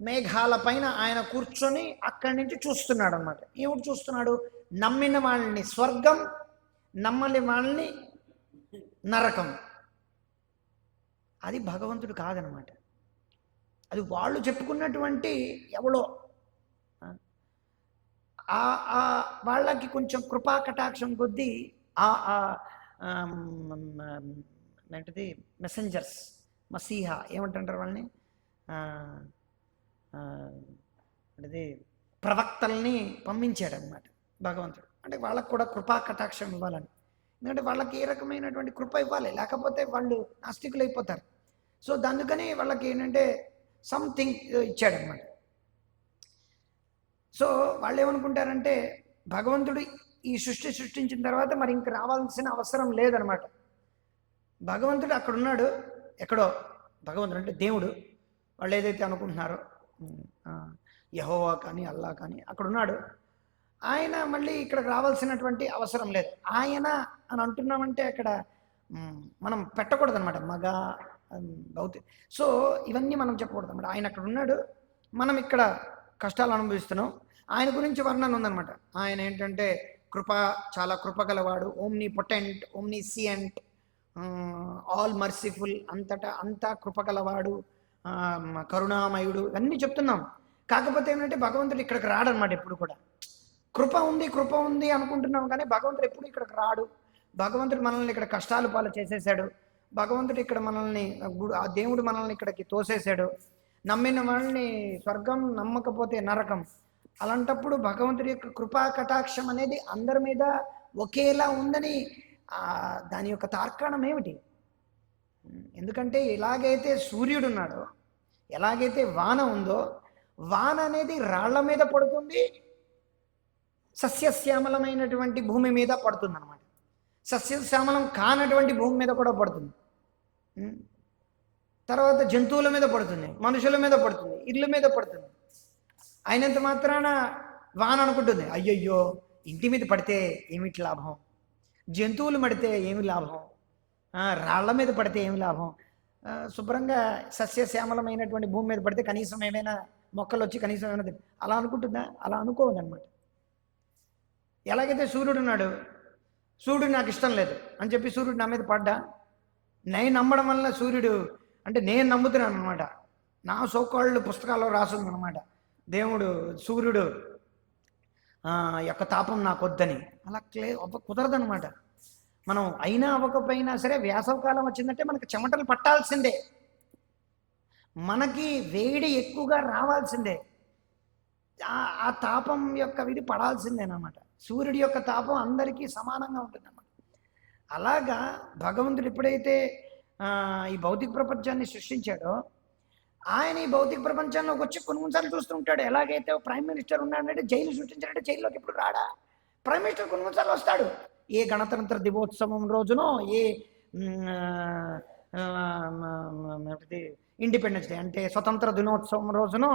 మేఘాల పైన ఆయన కూర్చొని అక్కడి నుంచి చూస్తున్నాడు అనమాట. ఏమిటి చూస్తున్నాడు? నమ్మిన వాళ్ళని స్వర్గం, నమ్మని వాళ్ళని నరకం. అది భగవంతుడు కాదనమాట. అది వాళ్ళు చెప్పుకున్నటువంటి ఎవడో వాళ్ళకి కొంచెం కృపా కటాక్షం కొద్దీ ఏంటిది మెసెంజర్స్, మసీహా ఏమంటారు వాళ్ళని, అంటే ప్రవక్తల్ని పంపించాడు అనమాట భగవంతుడు. అంటే వాళ్ళకు కూడా కృపా కటాక్షం ఇవ్వాలని. ఎందుకంటే వాళ్ళకి ఏ రకమైనటువంటి కృప ఇవ్వాలి, లేకపోతే వాళ్ళు నాస్తికులు అయిపోతారు. సో అందుకని వాళ్ళకి ఏంటంటే సంథింగ్ ఇచ్చాడనమాట. సో వాళ్ళు ఏమనుకుంటారంటే భగవంతుడు ఈ సృష్టించిన తర్వాత మరి ఇంక రావాల్సిన అవసరం లేదనమాట. భగవంతుడు అక్కడ ఉన్నాడు, ఎక్కడో భగవంతుడు అంటే దేవుడు, వాళ్ళు ఏదైతే అనుకుంటున్నారో యెహోవా కానీ అల్లా కానీ అక్కడ ఉన్నాడు. ఆయన మళ్ళీ ఇక్కడికి రావాల్సినటువంటి అవసరం లేదు. ఆయన అని అంటున్నామంటే అక్కడ మనం పెట్టకూడదు అనమాట, మగ భౌతిక. సో ఇవన్నీ మనం చెప్పకూడదు అనమాట. ఆయన అక్కడ ఉన్నాడు, మనం ఇక్కడ కష్టాలు అనుభవిస్తున్నాం. ఆయన గురించి వర్ణన ఉందన్నమాట. ఆయన ఏంటంటే చాలా కృప గలవాడు, omni potent, omniscient, all merciful, అంతా కృపగలవాడు, కరుణామయుడు, ఇవన్నీ చెప్తున్నాం. కాకపోతే ఏంటంటే భగవంతుడు ఇక్కడికి రాడనమాట. ఎప్పుడు కూడా కృప ఉంది అనుకుంటున్నాం, కానీ భగవంతుడు ఎప్పుడు ఇక్కడికి రాడు. భగవంతుడు మనల్ని ఇక్కడ కష్టాలు పాలు చేసేసాడు. భగవంతుడు ఇక్కడ మనల్ని, ఆ దేవుడు మనల్ని ఇక్కడికి తోసేశాడు. నమ్మిన వాళ్ళని స్వర్గం, నమ్మకపోతే నరకం. అలాంటప్పుడు భగవంతుడి యొక్క కృపా కటాక్షం అనేది అందరి మీద ఒకేలా ఉందని దాని యొక్క తార్కాణం ఏమిటి? ఎందుకంటే ఎలాగైతే సూర్యుడు ఉన్నాడో, ఎలాగైతే వాన ఉందో, వాన అనేది రాళ్ల మీద పడుతుంది, సస్యశ్యామలమైనటువంటి భూమి మీద పడుతుంది అనమాట. సస్యశ్యామలం కానటువంటి భూమి మీద కూడా పడుతుంది. తర్వాత జంతువుల మీద పడుతుంది, మనుషుల మీద పడుతుంది, ఇళ్ళ మీద పడుతుంది. అయినంత మాత్రాన వాన అనుకుంటుంది, అయ్యయ్యో ఇంటి మీద పడితే ఏమిటి లాభం, జంతువులు పడితే ఏమి లాభం, రాళ్ల మీద పడితే ఏమి లాభం, శుభ్రంగా సస్యశ్యామలమైనటువంటి భూమి మీద పడితే కనీసం ఏమైనా మొక్కలు వచ్చి కనీసం ఏమైనా అలా అనుకుంటుందా? అలా అనుకోవద్దనమాట. ఎలాగైతే సూర్యుడు ఉన్నాడు, సూర్యుడు నాకు ఇష్టం లేదు అని చెప్పి సూర్యుడు నా మీద పడ్డా, నేను నమ్మడం వల్ల సూర్యుడు అంటే నేను నమ్ముతున్నాను అనమాట, నా సోకాళ్ళు పుస్తకాల్లో రాసుంది అనమాట, దేవుడు సూర్యుడు యొక్క తాపం నాకు వద్దని. అలా కుదరదనమాట. మనం అయినా అవ్వకపోయినా సరే వేసవకాలం వచ్చిందంటే మనకు చెమటలు పట్టాల్సిందే, మనకి వేడి ఎక్కువగా రావాల్సిందే, ఆ తాపం యొక్క విధి పడాల్సిందేనమాట. సూర్యుడి యొక్క తాపం అందరికీ సమానంగా ఉంటుందన్నమాట. అలాగా భగవంతుడు ఎప్పుడైతే ఈ భౌతిక ప్రపంచాన్ని సృష్టించాడో, ఆయన ఈ భౌతిక ప్రపంచంలోకి వచ్చి కొన్నిసార్లు చూస్తూ ఉంటాడు. ఎలాగైతే ప్రైమ్ మినిస్టర్ ఉన్నాడంటే జైలు సృష్టించాడంటే జైల్లోకి ఎప్పుడు రాడా? ప్రైమ్ మినిస్టర్ కొన్నిసార్లు వస్తాడు. ఏ గణతంత్ర దివోత్సవం రోజునో, ఏ ఇండిపెండెన్స్ డే అంటే స్వతంత్ర దినోత్సవం రోజునో,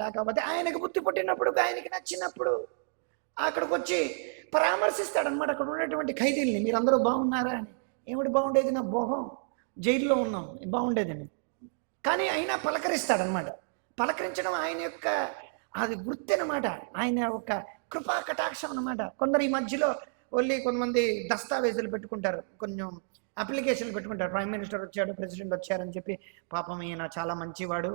లేకపోతే ఆయనకు బుద్ధి పుట్టినప్పుడు, ఆయనకి నచ్చినప్పుడు అక్కడికి వచ్చి పరామర్శిస్తాడనమాట అక్కడ ఉన్నటువంటి ఖైదీల్ని. మీరందరూ బాగున్నారా అని. ఏమిటి బాగుండేది, నా భోగం, జైల్లో ఉన్నాం, బాగుండేదని. కానీ అయినా పలకరిస్తాడనమాట. పలకరించడం ఆయన యొక్క అది వృత్తి అనమాట, ఆయన యొక్క కృపా కటాక్షం అనమాట. కొందరు ఈ మధ్యలో కొంతమంది దస్తావేజులు పెట్టుకుంటారు, కొంచెం అప్లికేషన్లు పెట్టుకుంటారు. ప్రైమ్ మినిస్టర్ వచ్చాడు, ప్రెసిడెంట్ వచ్చారని చెప్పి, పాపం ఈయన చాలా మంచివాడు,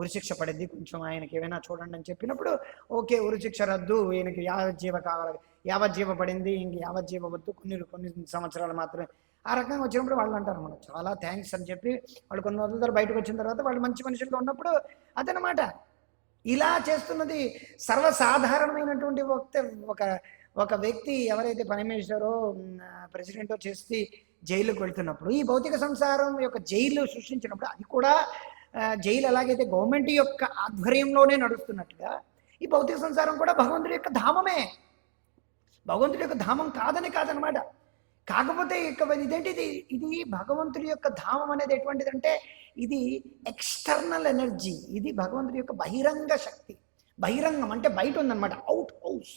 ఉరిశిక్ష పడింది, కొంచెం ఆయనకి ఏమైనా చూడండి అని చెప్పినప్పుడు, ఓకే ఉరిశిక్ష రద్దు, ఈయనకి యావజ్జీవ కావాలి, యావజ్జీవ పడింది, ఇంక యావజ్జీవ వద్దు, కొన్ని సంవత్సరాలు మాత్రమే. ఆ రకంగా వచ్చినప్పుడు వాళ్ళు అంటారు అన్నమాట, చాలా థ్యాంక్స్ అని చెప్పి వాళ్ళు కొన్ని రోజుల తర్వాత బయటకు వచ్చిన తర్వాత వాళ్ళు మంచి మనుషులుగా ఉన్నప్పుడు అదనమాట. ఇలా చేస్తున్నది సర్వసాధారణమైనటువంటి ఒక వ్యక్తి ఎవరైతే ప్రైమ్ మినిస్టరో ప్రెసిడెంటో చేసి జైలుకు వెళ్తున్నప్పుడు, ఈ భౌతిక సంసారం యొక్క జైలు సృష్టించినప్పుడు, అది కూడా జైలు ఎలాగైతే గవర్నమెంట్ యొక్క ఆధ్వర్యంలోనే నడుస్తున్నట్టుగా ఈ భౌతిక సంసారం కూడా భగవంతుడి యొక్క ధామమే. భగవంతుడి యొక్క ధామం కాదనమాట. కాకపోతే ఇది భగవంతుడి యొక్క ధామం అనేది ఎటువంటిదంటే, ఇది ఎక్స్టర్నల్ ఎనర్జీ, ఇది భగవంతుడి యొక్క బహిరంగ శక్తి. బహిరంగం అంటే బయట ఉందన్నమాట, అవుట్ హౌస్.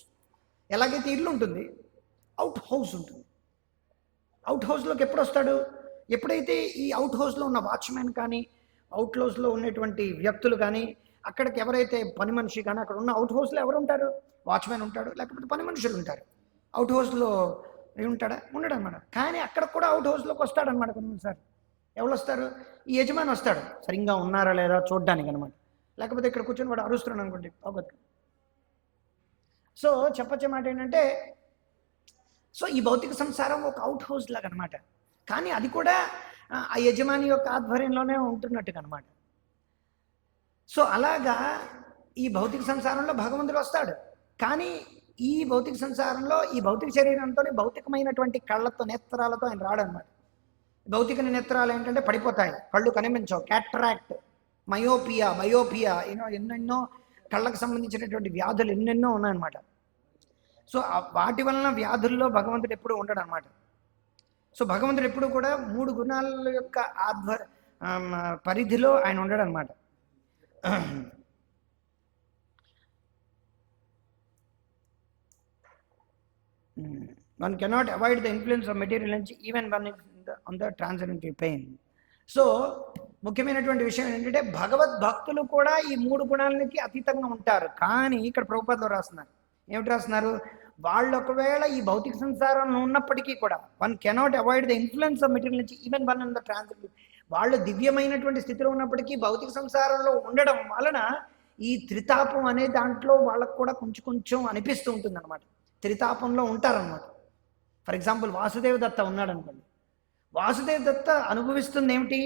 ఎలాగైతే ఇల్లు ఉంటుంది, అవుట్ హౌస్ ఉంటుంది. అవుట్ హౌస్లోకి ఎప్పుడు వస్తాడు? ఎప్పుడైతే ఈ అవుట్ హౌస్లో ఉన్న వాచ్మెన్ కానీ, అవుట్ హౌస్లో ఉన్నటువంటి వ్యక్తులు కానీ, అక్కడికి ఎవరైతే పని మనిషి కానీ, అక్కడ ఉన్న అవుట్ హౌస్లో ఎవరు ఉంటారు? వాచ్మెన్ ఉంటాడు, లేకపోతే పని మనుషులు ఉంటారు. అవుట్ హౌస్లో ఉంటాడా? ఉండడు అనమాట. కానీ అక్కడ కూడా అవుట్ హౌస్లోకి వస్తాడనమాట కొన్నిసార్లు. ఎవరు వస్తారు? ఈ యజమాని వస్తాడు, సరిగ్గా ఉన్నారా లేదా చూడ్డానికి అనమాట. లేకపోతే ఇక్కడ కూర్చొని వాడు అరుస్తున్నాడు అనుకోండి, అవగొద్దు. సో చెప్పచ్చే మాట ఏంటంటే, సో ఈ భౌతిక సంసారం ఒక అవుట్ హౌస్ లాగా అనమాట. కానీ అది కూడా ఆ యజమాని యొక్క ఆధ్వర్యంలోనే ఉంటున్నట్టుగా అనమాట. సో అలాగా ఈ భౌతిక సంసారంలో భగవంతుడు వస్తాడు. కానీ ఈ భౌతిక సంసారంలో ఈ భౌతిక శరీరంతో భౌతికమైనటువంటి కళ్ళతో నేత్రాలతో ఆయన రాడనమాట. భౌతిక నేత్రాలు ఏంటంటే పడిపోతాయి, కళ్ళు కనిపించవు, క్యాట్రాక్ట్, మయోపియా ఎన్నెన్నో కళ్ళకు సంబంధించినటువంటి వ్యాధులు ఎన్నెన్నో ఉన్నాయన్నమాట. సో వాటి వలన వ్యాధుల్లో భగవంతుడు ఎప్పుడు ఉండడు అనమాట. సో భగవంతుడు ఎప్పుడు కూడా 3 గుణాల యొక్క పరిధిలో ఆయన ఉండడు అనమాట. One cannot avoid the influence of material energy even when on the transcendental pain. So ముఖ్యమైనటువంటి విషయం ఏంటంటే భగవద్భక్తులు కూడా ఈ 3 గుణాలకి అతీతంగా ఉంటారు. కానీ ఇక్కడ ప్రభుపాదులు రాస్తున్నారు, ఏమిటి రాస్తున్నారు, వాళ్ళు ఒకవేళ ఈ భౌతిక సంసారంలో ఉన్నప్పటికీ కూడా one cannot avoid the influence of material నుంచి even one in the transgender. వాళ్ళు దివ్యమైనటువంటి స్థితిలో ఉన్నప్పటికీ భౌతిక సంసారంలో ఉండడం వలన ఈ త్రితాపం అనే దాంట్లో వాళ్ళకు కూడా కొంచెం అనిపిస్తూ ఉంటుంది అనమాట. త్రితాపంలో ఉంటారనమాట. ఫర్ ఎగ్జాంపుల్ వాసుదేవ దత్త ఉన్నాడు అనుకోండి, వాసుదేవ దత్త అనుభవిస్తుంది ఏమిటి,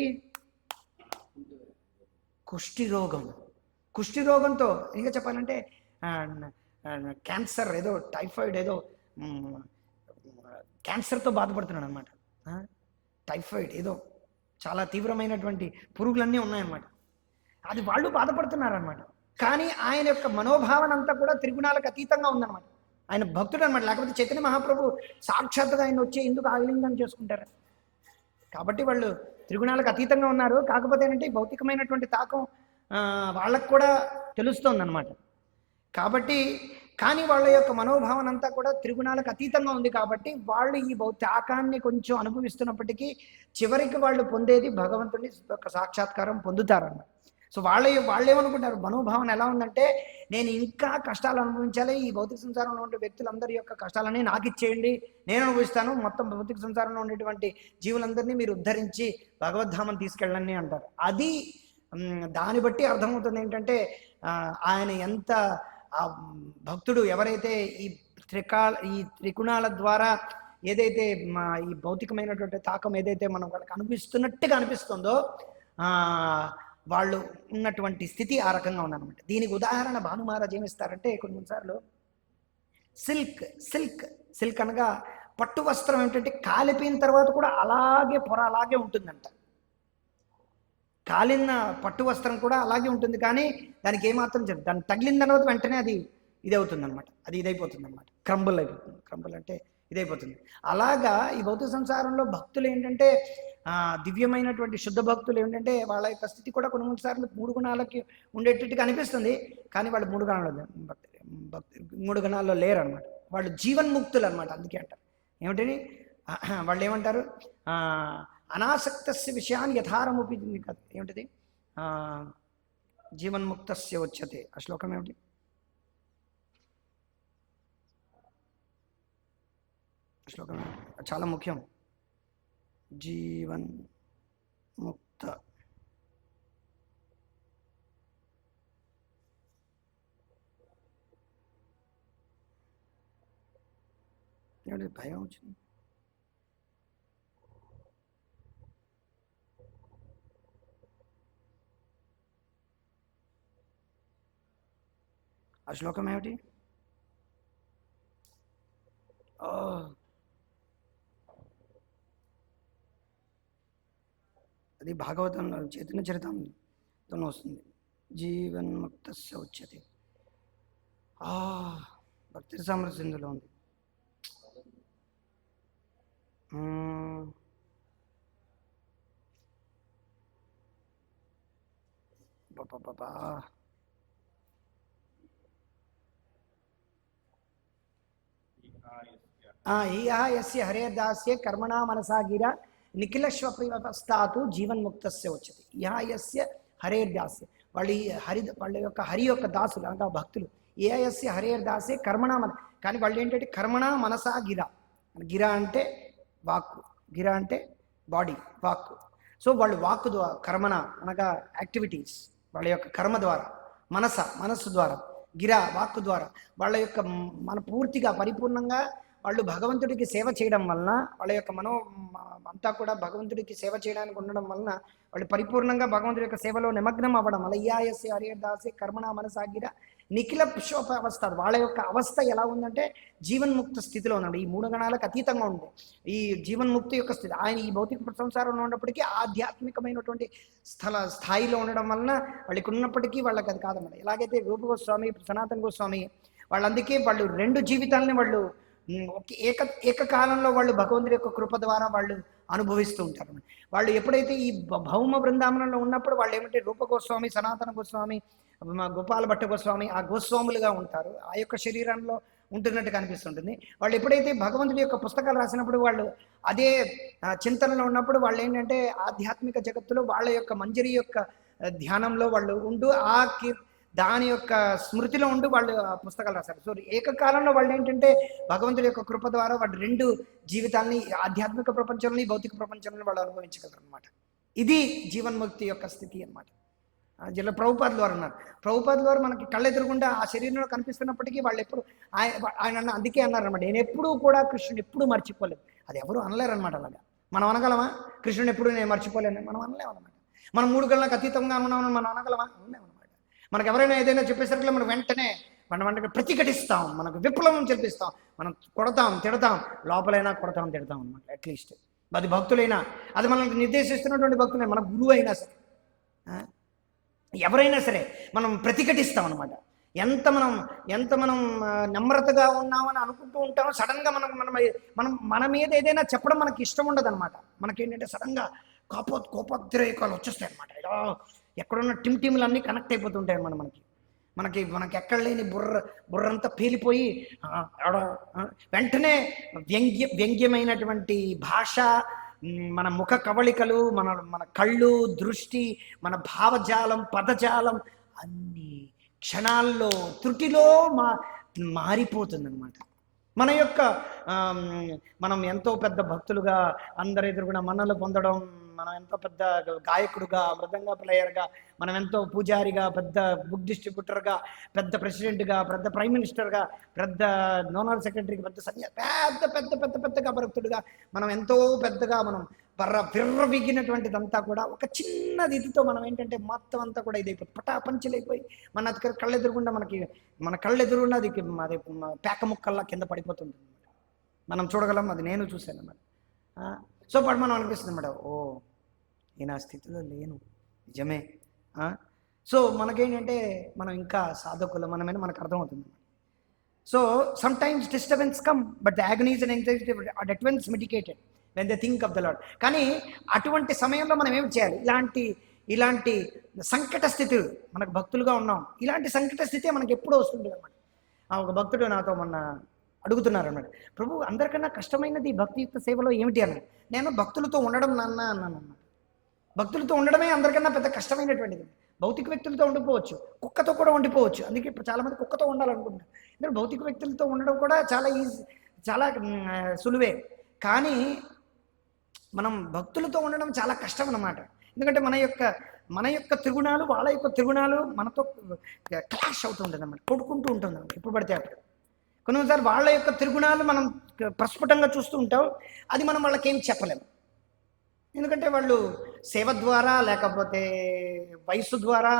కుష్టి రోగంతో, ఇంకా చెప్పాలంటే క్యాన్సర్, ఏదో టైఫాయిడ్, ఏదో క్యాన్సర్తో బాధపడుతున్నాడు అనమాట. టైఫాయిడ్ ఏదో చాలా తీవ్రమైనటువంటి పురుగులన్నీ ఉన్నాయన్నమాట. అది వాళ్ళు బాధపడుతున్నారనమాట. కానీ ఆయన యొక్క మనోభావన అంతా కూడా త్రిగుణాలకు అతీతంగా ఉందన్నమాట. ఆయన భక్తుడు అనమాట. లేకపోతే చైతన్య మహాప్రభు సాక్షాత్తుగా ఆయన వచ్చి ఎందుకు ఆలింగనం చేసుకుంటారు? కాబట్టి వాళ్ళు త్రిగుణాలకు అతీతంగా ఉన్నారు. కాకపోతే ఏంటంటే భౌతికమైనటువంటి తాకం వాళ్ళకు కూడా తెలుస్తోందన్నమాట. కాబట్టి కానీ వాళ్ళ యొక్క మనోభావన అంతా కూడా త్రిగుణాలకు అతీతంగా ఉంది. కాబట్టి వాళ్ళు ఈ తాకాన్ని కొంచెం అనుభవిస్తున్నప్పటికీ చివరికి వాళ్ళు పొందేది భగవంతుని యొక్క సాక్షాత్కారం పొందుతారన్నమాట. సో వాళ్ళేమనుకుంటారు, మనోభావన ఎలా ఉందంటే, నేను ఇంకా కష్టాలు అనుభవించాలి, ఈ భౌతిక సంసారంలో ఉండే వ్యక్తులందరి యొక్క కష్టాలని నాకు ఇచ్చేయండి, నేను అనుభవిస్తాను, మొత్తం భౌతిక సంసారంలో ఉండేటువంటి జీవులందరినీ మీరు ఉద్ధరించి భగవద్ధామని తీసుకెళ్ళండి అంటారు. అది దాన్ని బట్టి అర్థమవుతుంది ఏంటంటే ఆయన ఎంత భక్తుడు ఎవరైతే ఈ త్రిగుణాల ద్వారా ఏదైతే ఈ భౌతికమైనటువంటి తాకం ఏదైతే మనం వాళ్ళకి అనిపిస్తున్నట్టుగా అనిపిస్తుందో వాళ్ళు ఉన్నటువంటి స్థితి ఆ రకంగా ఉందన్నమాట. దీనికి ఉదాహరణ భాను మహారాజ్ ఏమిస్తారంటే, కొన్నిసార్లు సిల్క్ అనగా పట్టు వస్త్రం ఏంటంటే కాలిపోయిన తర్వాత కూడా అలాగే పొర అలాగే ఉంటుందంట. కాలిన పట్టు వస్త్రం కూడా అలాగే ఉంటుంది, కానీ దానికి ఏమాత్రం దాన్ని తగిలిన తర్వాత వెంటనే అది ఇదవుతుంది అనమాట, అది ఇదైపోతుంది అనమాట, క్రంబుల్ అయిపోతుంది. క్రంబుల్ అంటే ఇదైపోతుంది. అలాగా ఈ భౌతిక సంసారంలో భక్తులు ఏంటంటే దివ్యమైనటువంటి శుద్ధ భక్తులు ఏంటంటే వాళ్ళ యొక్క స్థితి కూడా కొన్ని సార్లు 3 గుణాలకి ఉండేటట్టుగా అనిపిస్తుంది. కానీ వాళ్ళు 3 గుణాల్లో లేరు అనమాట. వాళ్ళు జీవన్ముక్తులు అనమాట. అందుకే అంటారు ఏమిటని, వాళ్ళు ఏమంటారు, అనాసక్తస్య విషయాన్ని యథారముపి, ఏమిటిది, జీవన్ముక్తస్య ఉచ్యతే. ఆ శ్లోకం ఏమిటి? శ్లోకం చాలా ముఖ్యం. జీవన్ ముక్త ఏమిటి, భయం వచ్చింది. ఆ శ్లోకం ఏమిటి? అది భాగవతంలో చైతన్య చరితామృతంతో వస్తుంది. జీవన్ముక్తస్య ఉచ్యతే. భక్తి రసామృత సింధులో ఉంది. యస్య హరేర్దాస్య కర్మణా మనసా గిర నిఖిలశ్వప్రస్థాతు జీవన్ముక్తస్య వచ్చేది. యస్య హరేర్దాస్య, వాళ్ళ యొక్క హరి యొక్క దాసులు అనగా భక్తులు. యస్య హరేర్దాస్య కర్మణా కానీ వాళ్ళు ఏంటంటే కర్మణా మనసా గిర. గిర అంటే వాక్కు, గిర అంటే బాడీ, వాక్కు. సో వాళ్ళు వాక్కు ద్వారా, కర్మణ అనగా యాక్టివిటీస్, వాళ్ళ యొక్క కర్మ ద్వారా, మనస్సు ద్వారా, గిర వాక్కు ద్వారా వాళ్ళ యొక్క పూర్తిగా పరిపూర్ణంగా వాళ్ళు భగవంతుడికి సేవ చేయడం వలన, వాళ్ళ యొక్క అంతా కూడా భగవంతుడికి సేవ చేయడానికి ఉండడం వలన వాళ్ళు పరిపూర్ణంగా భగవంతుడి యొక్క సేవలో నిమగ్నం అవ్వడం వల్ల యస్య హరేర్దాస్య కర్మణా మనసా గిర నిఖిలశోప అవస్థ, వాళ్ళ యొక్క అవస్థ ఎలా ఉందంటే జీవన్ముక్త స్థితిలో ఉన్నాడు. ఈ 3 గణాలకు అతీతంగా ఉంది ఈ జీవన్ముక్తి యొక్క స్థితి. ఆయన ఈ భౌతిక సంసారంలో ఉన్నప్పటికీ ఆధ్యాత్మికమైనటువంటి స్థాయిలో ఉండడం వలన వాళ్ళకి ఉన్నప్పటికీ వాళ్ళకి అది కాదన్నమాట. ఎలాగైతే రూప గోస్వామి, సనాతన గోస్వామి వాళ్ళందుకే వాళ్ళు 2 జీవితాలని వాళ్ళు ఏకకాలంలో వాళ్ళు భగవంతుడి యొక్క కృప ద్వారా వాళ్ళు అనుభవిస్తూ ఉంటారు. వాళ్ళు ఎప్పుడైతే ఈ భౌమ బృందావనంలో ఉన్నప్పుడు వాళ్ళు ఏమంటే రూప గోస్వామి, సనాతన గోస్వామి, గోపాల భట్ట గోస్వామి ఆ గోస్వాములుగా ఉంటారు. ఆ యొక్క శరీరంలో ఉంటున్నట్టు కనిపిస్తుంటుంది. వాళ్ళు ఎప్పుడైతే భగవంతుడి యొక్క పుస్తకాలు రాసినప్పుడు వాళ్ళు అదే చింతనలో ఉన్నప్పుడు వాళ్ళు ఏంటంటే ఆధ్యాత్మిక జగత్తులో వాళ్ళ యొక్క మంజరి యొక్క ధ్యానంలో వాళ్ళు ఉంటూ దాని యొక్క స్మృతిలో ఉంటూ వాళ్ళు ఆ పుస్తకాలు రాశారు. సో ఏకకాలంలో వాళ్ళు ఏంటంటే భగవంతుడి యొక్క కృప ద్వారా వాళ్ళు 2 జీవితాలని, ఆధ్యాత్మిక ప్రపంచంలో భౌతిక ప్రపంచంలో వాళ్ళు అనుభవించగలరు అనమాట. ఇది జీవన్ముక్తి యొక్క స్థితి అనమాట. జిల్లా ప్రభుపాదుల వారు అన్నారు. ప్రభుపాదుల వారు మనకి కళ్ళెదురుగుండా ఆ శరీరంలో కనిపిస్తున్నప్పటికీ వాళ్ళు ఎప్పుడు ఆయన అందుకే అన్నారనమాట, నేను ఎప్పుడూ కూడా కృష్ణుని ఎప్పుడూ మర్చిపోలేదు. అది ఎవరు అనలేరనమాట. అలాగా మనం అనగలమా? కృష్ణుని ఎప్పుడు నేను మర్చిపోలేను మనం అనలేమన్నమాట. మనం 3 గణాలకు అతీతంగా ఉన్నామని మనం అనగలమా? అనలేమన్నమాట. మనకు ఎవరైనా ఏదైనా చెప్పేసరికి మనం వెంటనే మనం ప్రతిఘటిస్తాం, మనకు విప్లవం చెప్పిస్తాం, మనం కొడతాం, తిడతాం, లోపలైనా కొడతాం, తిడతాం అనమాట. అట్లీస్ట్ అది భక్తులైనా, అది మనల్ని నిర్దేశిస్తున్నటువంటి భక్తులైనా, మన గురువు అయినా సరే, ఎవరైనా సరే మనం ప్రతిఘటిస్తాం అనమాట. ఎంత మనం నమ్రతగా ఉన్నామని అనుకుంటూ ఉంటామో సడన్గా మన మీద ఏదైనా చెప్పడం మనకి ఇష్టం ఉండదు అనమాట. మనకేంటంటే సడన్గా కోపోద్రేకాలు వచ్చేస్తాయి అనమాట. ఇలా ఎక్కడున్న టిమ్లు అన్నీ కనెక్ట్ అయిపోతుంటాయి అన్నమాట. మనకి ఎక్కడ లేని బుర్రంతా పేలిపోయి వెంటనే వ్యంగ్యమైనటువంటి భాష, మన ముఖ కవళికలు, మన కళ్ళు, దృష్టి, మన భావజాలం, పదజాలం అన్ని క్షణాల్లో త్రుటిలో మారిపోతుందన్నమాట. మనం ఎంతో పెద్ద భక్తులుగా అందరి ఎదురుగున మన్నలు పొందడం, మనం ఎంతో పెద్ద గాయకుడుగా, మృదంగ ప్లేయర్గా, మనం ఎంతో పూజారిగా, పెద్ద బుక్ డిస్ట్రిబ్యూటర్గా, పెద్ద ప్రెసిడెంట్గా, పెద్ద ప్రైమ్ మినిస్టర్గా, పెద్ద జనరల్ సెక్రటరీగా, పెద్దగా భక్తుడుగా, మనం ఎంతో పెద్దగా మనం విర్రవిగినటువంటిదంతా కూడా ఒక చిన్న ఇదితో మనం ఏంటంటే మొత్తం అంతా కూడా ఇదైపోతుంది, పటాపంచలైపోయి మన కళ్ళెదురుగుండా మన కళ్ళెదురుగుండా అది పేక ముక్కల్లా కింద పడిపోతుంది. మనం చూడగలం, అది నేను చూశాను అన్నమాట. సో పాటు మనం అనిపిస్తుంది అన్నమాట, ఓ నేను ఆ స్థితిలో లేను, నిజమే. సో మనకేంటంటే మనం ఇంకా సాధకులు మనమేనా మనకు అర్థమవుతుంది. So some times disturbance come, but the agonies and anxiety are at once mitigated when they think of the Lord. కానీ అటువంటి సమయంలో మనం ఏం చేయాలి? ఇలాంటి సంకట స్థితులు, మనకు భక్తులుగా ఉన్నాం, ఇలాంటి సంకట స్థితి మనకి ఎప్పుడూ వస్తుంటుంది అన్నమాట. ఒక భక్తుడు నాతో మొన్న అడుగుతున్నారు అన్నమాట, ప్రభు అందరికన్నా కష్టమైనది భక్తియుక్త సేవలో ఏమిటి అన్నాడు. నేను భక్తులతో ఉండడం నాన్న అన్నాను అన్నమాట. భక్తులతో ఉండడమే అందరికన్నా పెద్ద కష్టమైనటువంటిది. భౌతిక వ్యక్తులతో ఉండిపోవచ్చు, కుక్కతో కూడా ఉండిపోవచ్చు. అందుకే చాలామంది కుక్కతో ఉండాలనుకుంటున్నారు. ఎందుకంటే భౌతిక వ్యక్తులతో ఉండడం కూడా చాలా సులువే. కానీ మనం భక్తులతో ఉండడం చాలా కష్టం అన్నమాట. ఎందుకంటే మన యొక్క త్రిగుణాలు, వాళ్ళ యొక్క త్రిగుణాలు మనతో క్లాష్ అవుతుంటుంది అన్నమాట, కొడుకుంటూ ఉంటుంది అన్నమాట ఎప్పుడు పడితే అప్పుడు. కొన్నిసార్లు వాళ్ళ యొక్క త్రిగుణాలు మనం ప్రస్ఫుటంగా చూస్తూ ఉంటాం, అది మనం వాళ్ళకేం చెప్పలేము. ఎందుకంటే వాళ్ళు సేవ ద్వారా, లేకపోతే వయసు ద్వారా,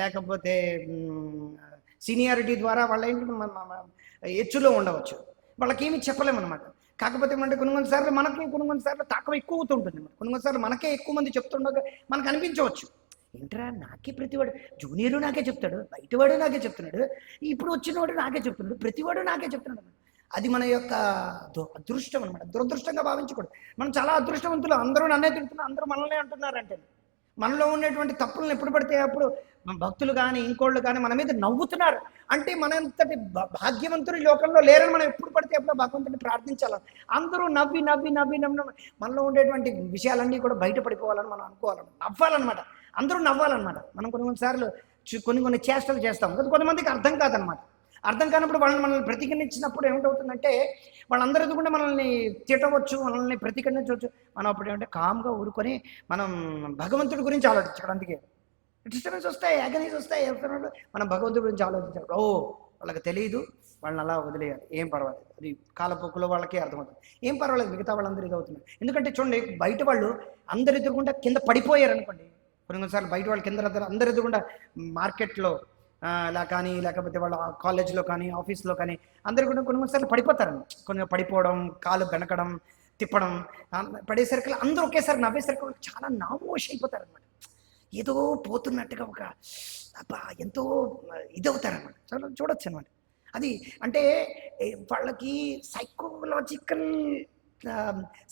లేకపోతే సీనియారిటీ ద్వారా వాళ్ళ ఏంటంటే ఎచ్చులో ఉండవచ్చు, వాళ్ళకేమీ చెప్పలేము అనమాట. కాకపోతే ఏమంటే కొన్నిసార్లు మనకి తాకం ఎక్కువ అవుతుంటుంది. కొన్నిసార్లు మనకే ఎక్కువ మంది చెప్తుండగా మనకు అనిపించవచ్చు, ఏంట్రా నాకే ప్రతివాడు, జూనియరు నాకే చెప్తాడు, బయటవాడు నాకే చెప్తున్నాడు, ఇప్పుడు వచ్చినవాడు నాకే చెప్తున్నాడు, ప్రతివాడు నాకే చెప్తున్నాడు. అది మన యొక్క అదృష్టం అనమాట. దురదృష్టంగా భావించకూడదు. మనం చాలా అదృష్టవంతులు, అందరూ నన్నే తిడుతున్నారు, అందరూ మనల్నే అంటున్నారంటే మనలో ఉండేటువంటి తప్పులను ఎప్పుడు పడితే అప్పుడు భక్తులు కానీ ఇంకోళ్ళు కానీ మన మీద నవ్వుతున్నారు అంటే మనంతటి భాగ్యవంతులు ఈ లోకంలో లేరని మనం ఎప్పుడు పడితే అప్పుడు భగవంతుడిని ప్రార్థించాలి. అందరూ నవ్వి మనలో ఉండేటువంటి విషయాలన్నీ కూడా బయటపడిపోవాలని మనం అనుకోవాలని, నవ్వాలన్నమాట. అందరూ నవ్వాలన్నమాట. మనం కొన్నిసార్లు కొన్ని చేష్టలు చేస్తాం, కొంతమందికి అర్థం కాదనమాట. అర్థం కానప్పుడు మనల్ని ప్రతిఘటించినప్పుడు ఏమిటవుతుందంటే వాళ్ళందరూ ఎదుగుండా మనల్ని తిట్టవచ్చు, మనల్ని ప్రతిఘటించవచ్చు. మనం అప్పుడు ఏమంటే కామ్గా ఊరుకొని మనం భగవంతుడి గురించి ఆలోచించాలి. అందుకే డిస్టర్బెన్స్ వస్తాయి, agonies వస్తాయి, మనం భగవంతుడి గురించి ఆలోచించాలి. ఓ వాళ్ళకి తెలియదు, వాళ్ళని అలా వదిలేయాలి, ఏం పర్వాలేదు, అది కాలపోకులో వాళ్ళకే అర్థమవుతుంది, ఏం పర్వాలేదు, మిగతా వాళ్ళందరూ ఇదవుతున్నారు. ఎందుకంటే చూడండి, బయట వాళ్ళు అందరు ఎదురుగుండా కింద పడిపోయారు అనుకోండి. కొన్నిసార్లు బయట వాళ్ళు కింద అందరు ఎదురుగుండా మార్కెట్లో ఇలా కానీ లేకపోతే వాళ్ళ కాలేజ్లో కానీ ఆఫీస్లో కానీ అందరూ కూడా కొన్నిసార్లు పడిపోతారు. కొన్ని పడిపోవడం, కాలు గనకడం, తిప్పడం, పడేసరికి అందరూ ఒకేసారి నవ్వేసరికి వాళ్ళకి చాలా నామోషి అయిపోతారు అనమాట. ఏదో పోతున్నట్టుగా ఒక అబ్బా ఎంతో ఇదవుతారనమాట. చాలా చూడొచ్చు అనమాట. అది అంటే వాళ్ళకి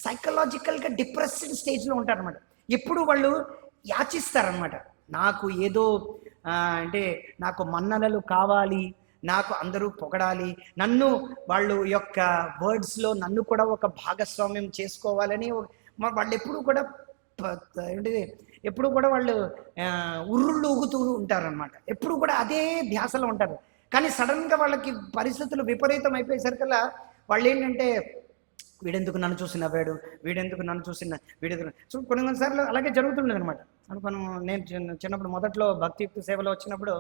సైకలాజికల్గా డిప్రెస్డ్ స్టేజ్లో ఉంటారనమాట. ఎప్పుడు వాళ్ళు యాచిస్తారనమాట. నాకు ఏదో అంటే నాకు మన్ననలు కావాలి, నాకు అందరూ పొగడాలి, నన్ను వాళ్ళు యొక్క వర్డ్స్లో నన్ను కూడా ఒక భాగస్వామ్యం చేసుకోవాలని వాళ్ళు ఎప్పుడు కూడా ఏంటిది ఎప్పుడు కూడా వాళ్ళు ఉర్రుళ్ళు ఊగుతూ ఉంటారనమాట. ఎప్పుడు కూడా అదే ధ్యాసలో ఉంటారు. కానీ సడన్గా వాళ్ళకి పరిస్థితులు విపరీతం అయిపోయేసరికల్లా వాళ్ళు ఏంటంటే వీడెందుకు నన్ను చూసి నవ్వాడు, వీడెందుకు నన్ను చూసిన వీడెందుకు. సో కొన్నిసార్లు అలాగే జరుగుతుండేది అనమాట. అనుకున్నాను నేను చిన్నప్పుడు మొదట్లో భక్తియుక్త సేవలో వచ్చినప్పుడు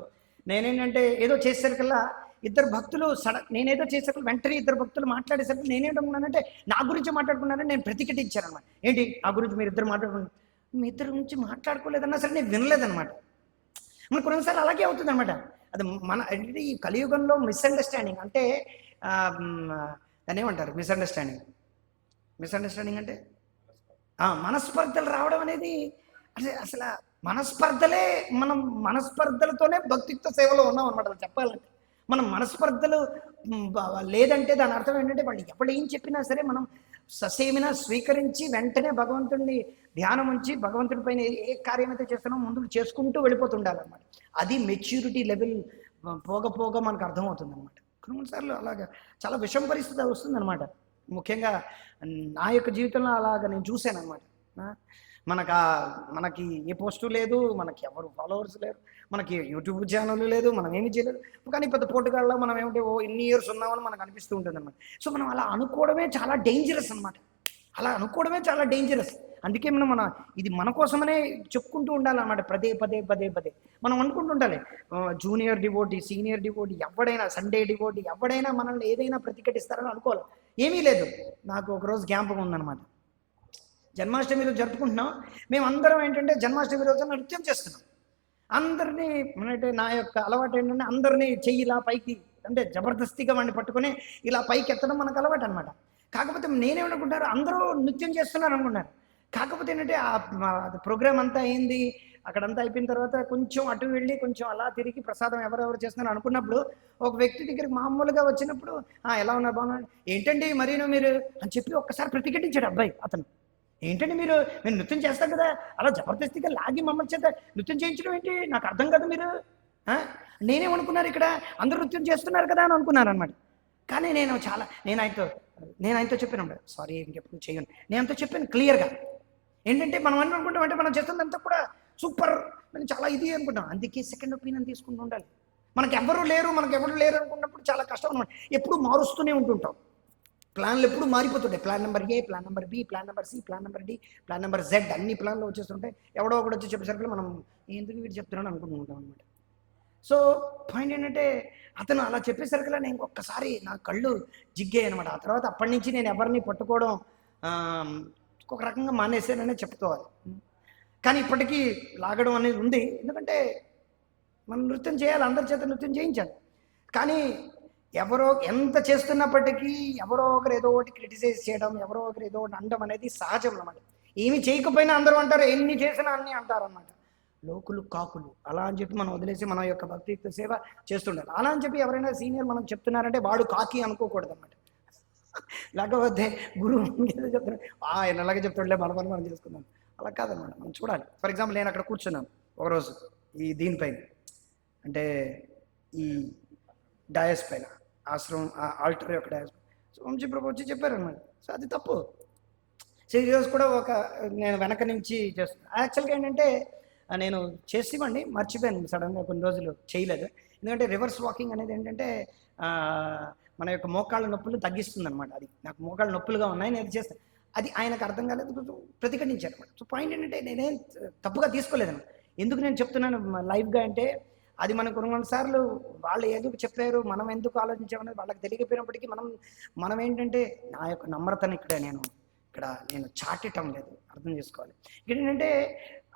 నేనేంటంటే ఏదో చేసేసరికల్లా ఇద్దరు భక్తులు నేనేదో చేసేసరికి వెంటనే ఇద్దరు భక్తులు మాట్లాడేసరికి నేనేంటనుకున్నానంటే నా గురించి మాట్లాడుకున్నానని నేను ప్రతిఘటించాను అనమాట. ఏంటి నా గురించి మీరు ఇద్దరు మాట్లాడుకున్నారు? మీ ఇద్దరు గురించి మాట్లాడుకోలేదన్నా సరే నేను వినలేదనమాట. మన కొన్నిసార్లు అలాగే అవుతుంది అనమాట. అది మన ఈ కలియుగంలో మిస్అండర్స్టాండింగ్ అంటే దాన్ని ఏమంటారు? మిస్అండర్స్టాండింగ్ అంటే మనస్పర్ధలు రావడం అనేది అసలు మనస్పర్ధలే మనం మనస్పర్ధలతోనే భక్తియుక్త సేవలో ఉన్నాం అనమాట. అది చెప్పాలంటే మనం మనస్పర్ధలు లేదంటే దాని అర్థం ఏంటంటే వాళ్ళు ఎవరు ఏం చెప్పినా సరే మనం ససేమినా స్వీకరించి వెంటనే భగవంతుడిని ధ్యానం ఉంచి భగవంతుడి పైన ఏ కార్యం అయితే చేస్తున్నామో ముందుకు చేసుకుంటూ వెళ్ళిపోతుండాలన్నమాట. అది మెచ్యూరిటీ లెవెల్ పోగ మనకు అర్థమవుతుంది అనమాట. కొన్నిసార్లు అలాగా చాలా విషమ పరిస్థితి వస్తుందన్నమాట. ముఖ్యంగా నా యొక్క జీవితంలో అలాగా నేను చూశాను అనమాట. మనకి ఏ పోస్టు లేదు, మనకి ఎవరు ఫాలోవర్స్ లేరు, మనకి యూట్యూబ్ ఛానల్ లేదు, మనం ఏమి చేయలేదు. కానీ పెద్ద పోటుగాళ్ళలో మనం ఏమిటో ఇన్ని ఇయర్స్ ఉన్నామని మనకు అనిపిస్తూ ఉంటుంది అనమాట. సో మనం అలా అనుకోవడమే చాలా డేంజరస్ అనమాట. అలా అనుకోవడమే చాలా డేంజరస్. అందుకే మన ఇది మన కోసమనే చెప్పుకుంటూ ఉండాలన్నమాట. పదే మనం అనుకుంటూ ఉండాలి. జూనియర్ డివోటీ, సీనియర్ డివోటీ, ఎవడైనా సండే డివోటీ, ఎవడైనా మనల్ని ఏదైనా ప్రతిఘటిస్తారని అనుకోవాలి. ఏమీ లేదు. నాకు ఒకరోజు జ్ఞాపకం ఉందన్నమాట. జన్మాష్టమి రోజు జరుపుకుంటున్నాం. మేమందరం ఏంటంటే జన్మాష్టమి రోజు నృత్యం చేస్తున్నాం. అందరినీ అంటే నా యొక్క అలవాటు ఏంటంటే అందరినీ చెయ్యి ఇలా పైకి అంటే జబర్దస్తిగా వాడిని పట్టుకొని ఇలా పైకి ఎత్తడం మనకు అలవాటు అనమాట. కాకపోతే నేనేమనుకుంటారు అందరూ నృత్యం చేస్తున్నారు అనుకున్నారు. కాకపోతే ఏంటంటే అది ప్రోగ్రామ్ అంతా అయింది, అక్కడంతా అయిపోయిన తర్వాత కొంచెం అటు వెళ్ళి కొంచెం అలా తిరిగి ప్రసాదం ఎవరెవరు చేస్తున్నారు అనుకున్నప్పుడు ఒక వ్యక్తి దగ్గరికి మామూలుగా వచ్చినప్పుడు ఎలా ఉన్నారు బాగున్నారు, ఏంటండి మరీను మీరు అని చెప్పి ఒక్కసారి ప్రతిఘటించాడు అబ్బాయి. అతను ఏంటంటే మీరు నృత్యం చేస్తారు కదా, అలా జబర్దస్తిగా లాగి మమ్మల్ని చేత నృత్యం చేయించడం ఏంటి నాకు అర్థం కాదు. మీరు నేనేమనుకున్నారు ఇక్కడ అందరూ నృత్యం చేస్తున్నారు కదా అని అనుకున్నారు అనమాట. కానీ నేను ఆయనతో చెప్పాను, సారీ ఇంకెప్పుడు చేయను, నేను అంతా చెప్పాను క్లియర్గా. ఏంటంటే మనం అన్నీ అనుకుంటాం అంటే మనం చేస్తుందంతా కూడా సూపర్ మనం చాలా ఇది అనుకుంటాం. అందుకే సెకండ్ ఒపీనియన్ తీసుకుంటూ ఉండాలి. మనకు ఎవరు లేరు అనుకున్నప్పుడు చాలా కష్టం అనమాట. ఎప్పుడు మారుస్తూనే ఉంటుంటాం. ప్లాన్లు ఎప్పుడు మారిపోతుంటాయి. Plan number A, plan number B, plan number C, plan number D, plan number Z, అన్ని ప్లాన్లు వచ్చేస్తుంటాయి. ఎవడో ఒకటి వచ్చి చెప్పేసరికి మనం ఎందుకు వీడు చెప్తున్నాను అనుకుంటూ ఉంటాం అనమాట. సో పాయింట్ ఏంటంటే అతను అలా చెప్పేసరికల్లా నేను ఒక్కసారి నా కళ్ళు జిగ్గాయి అనమాట. ఆ తర్వాత అప్పటి నుంచి నేను ఎవరిని పట్టుకోవడం ఒక రకంగా మానేసాననే చెప్పుకోవాలి. కానీ ఇప్పటికీ లాగడం అనేది ఉంది. ఎందుకంటే మనం నృత్యం చేయాలి, అందరి చేత నృత్యం చేయించాలి. కానీ ఎవరో ఎంత చేస్తున్నప్పటికీ ఎవరో ఒకరు ఏదో ఒకటి క్రిటిసైజ్ చేయడం, ఎవరో ఒకరు ఏదో ఒకటి అనడం అనేది సహజం అన్నమాట. ఏమి చేయకపోయినా అందరూ అంటారు, ఎన్ని చేసినా అన్నీ అంటారు అన్నమాట. లోకులు కాకులు అలా అని చెప్పి మనం వదిలేసి మన యొక్క భక్తియుక్త సేవ చేస్తుండాలి. అలా అని చెప్పి ఎవరైనా సీనియర్ మనం చెప్తున్నారంటే వాడు కాకి అనుకోకూడదు అన్నమాట. లేకపోతే గురువు ఏదో చెప్తున్నాడు ఆయన అలాగే చెప్తాడులే మన పని మనం చేసుకుందాం, అలా కాదన్నమాట. మనం చూడాలి. ఫర్ ఎగ్జాంపుల్ నేను అక్కడ కూర్చున్నాను ఒకరోజు ఈ దీనిపైన అంటే ఈ డయాస్ పైన ఆశ్రమం ఆల్టర్ యొక్క డయాస్ వంశీ ప్రభు వచ్చి చెప్పారన్నమాట. సో అది తప్పు. సో ఈరోజు కూడా నేను వెనక నుంచి చేస్తున్నాను. యాక్చువల్గా ఏంటంటే నేను చేసివ్వండి మర్చిపోయాను సడన్గా కొన్ని రోజులు చేయలేదు. ఎందుకంటే రివర్స్ వాకింగ్ అనేది ఏంటంటే మన యొక్క మోకాళ్ళ నొప్పులు తగ్గిస్తుంది అనమాట. అది నాకు మోకాళ్ళ నొప్పులుగా ఉన్నాయి, నేను చేస్తాను. అది ఆయనకు అర్థం కాలేదు, కొంచెం ప్రతిఘటించారు అనమాట. సో పాయింట్ ఏంటంటే నేనేం తప్పుగా తీసుకోలేదన్నమాట. ఎందుకు నేను చెప్తున్నాను లైవ్గా అంటే అది మనకు కొన్నిసార్లు వాళ్ళు ఎందుకు చెప్పారు, మనం ఎందుకు ఆలోచించామనేది వాళ్ళకి తెలియకపోయినప్పటికీ మనం ఏంటంటే నా యొక్క నమ్రతను నేను చాటటం లేదు, అర్థం చేసుకోవాలి. ఇక్కడ ఏంటంటే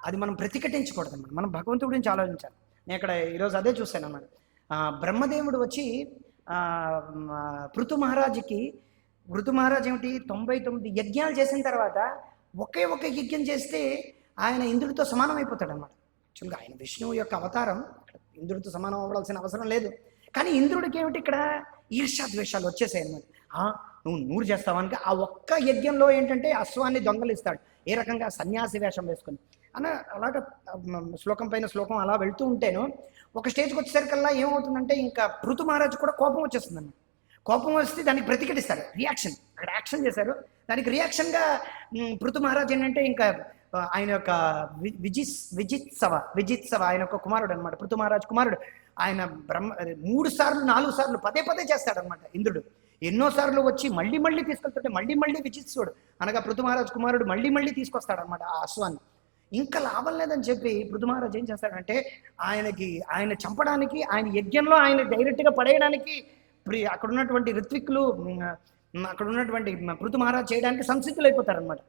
అది మనం ప్రతిఘటించకూడదు అన్నమాట. మనం భగవంతుడి గురించి ఆలోచించాలి. నేను ఇక్కడ ఈరోజు అదే చూశాను అన్నమాట. బ్రహ్మదేవుడు వచ్చి ఆ, మ, పృథు మహారాజుకి పృథు మహారాజు ఏమిటి 99 యజ్ఞాలు చేసిన తర్వాత ఒకే ఒక యజ్ఞం చేస్తే ఆయన ఇంద్రుడితో సమానం అయిపోతాడు అనమాట. యాక్చువల్గా ఆయన విష్ణువు యొక్క అవతారం, ఇంద్రుడితో సమానం అవ్వాల్సిన అవసరం లేదు. కానీ ఇంద్రుడికి ఏమిటి ఇక్కడ ఈర్ష్యా ద్వేషాలు వచ్చేసాయి అనమాట. నువ్వు 100 చేస్తావానికి ఆ ఒక్క యజ్ఞంలో ఏంటంటే అశ్వాన్ని దొంగలిస్తాడు. ఏ రకంగా సన్యాసి వేషం వేసుకొని అలాగ శ్లోకం పైన శ్లోకం అలా వెళ్తూ ఉంటేను ఒక స్టేజ్కి వచ్చేసరికల్లా ఏమవుతుందంటే ఇంకా పృథు మహారాజు కూడా కోపం వచ్చేస్తుంది అన్నమాట. కోపం వస్తే దానికి ప్రతిఘటిస్తాడు, రియాక్షన్. అక్కడ యాక్షన్ చేశారు, దానికి రియాక్షన్గా పృథు మహారాజు ఏంటంటే ఇంకా ఆయన యొక్క విజిత్సవ ఆయన యొక్క కుమారుడు అనమాట, పృథు మహారాజు కుమారుడు. ఆయన 3 సార్లు 4 సార్లు పదే పదే చేస్తాడనమాట ఇంద్రుడు. ఎన్నోసార్లు వచ్చి మళ్ళీ మళ్ళీ తీసుకెళ్తుంటే మళ్ళీ విజిత్సుడు అనగా పృథు మహారాజు కుమారుడు మళ్ళీ తీసుకొస్తాడనమాట ఆ అశ్వాన్ని. ఇంకా లాభం లేదని చెప్పి పృథు మహారాజు ఏం చేస్తాడంటే ఆయన చంపడానికి, ఆయన యజ్ఞంలో ఆయన డైరెక్ట్గా పడేయడానికి అక్కడ ఉన్నటువంటి ఋత్విక్కులు, అక్కడ ఉన్నటువంటి పృథు మహారాజు చేయడానికి సంసిద్ధులు అయిపోతారనమాట,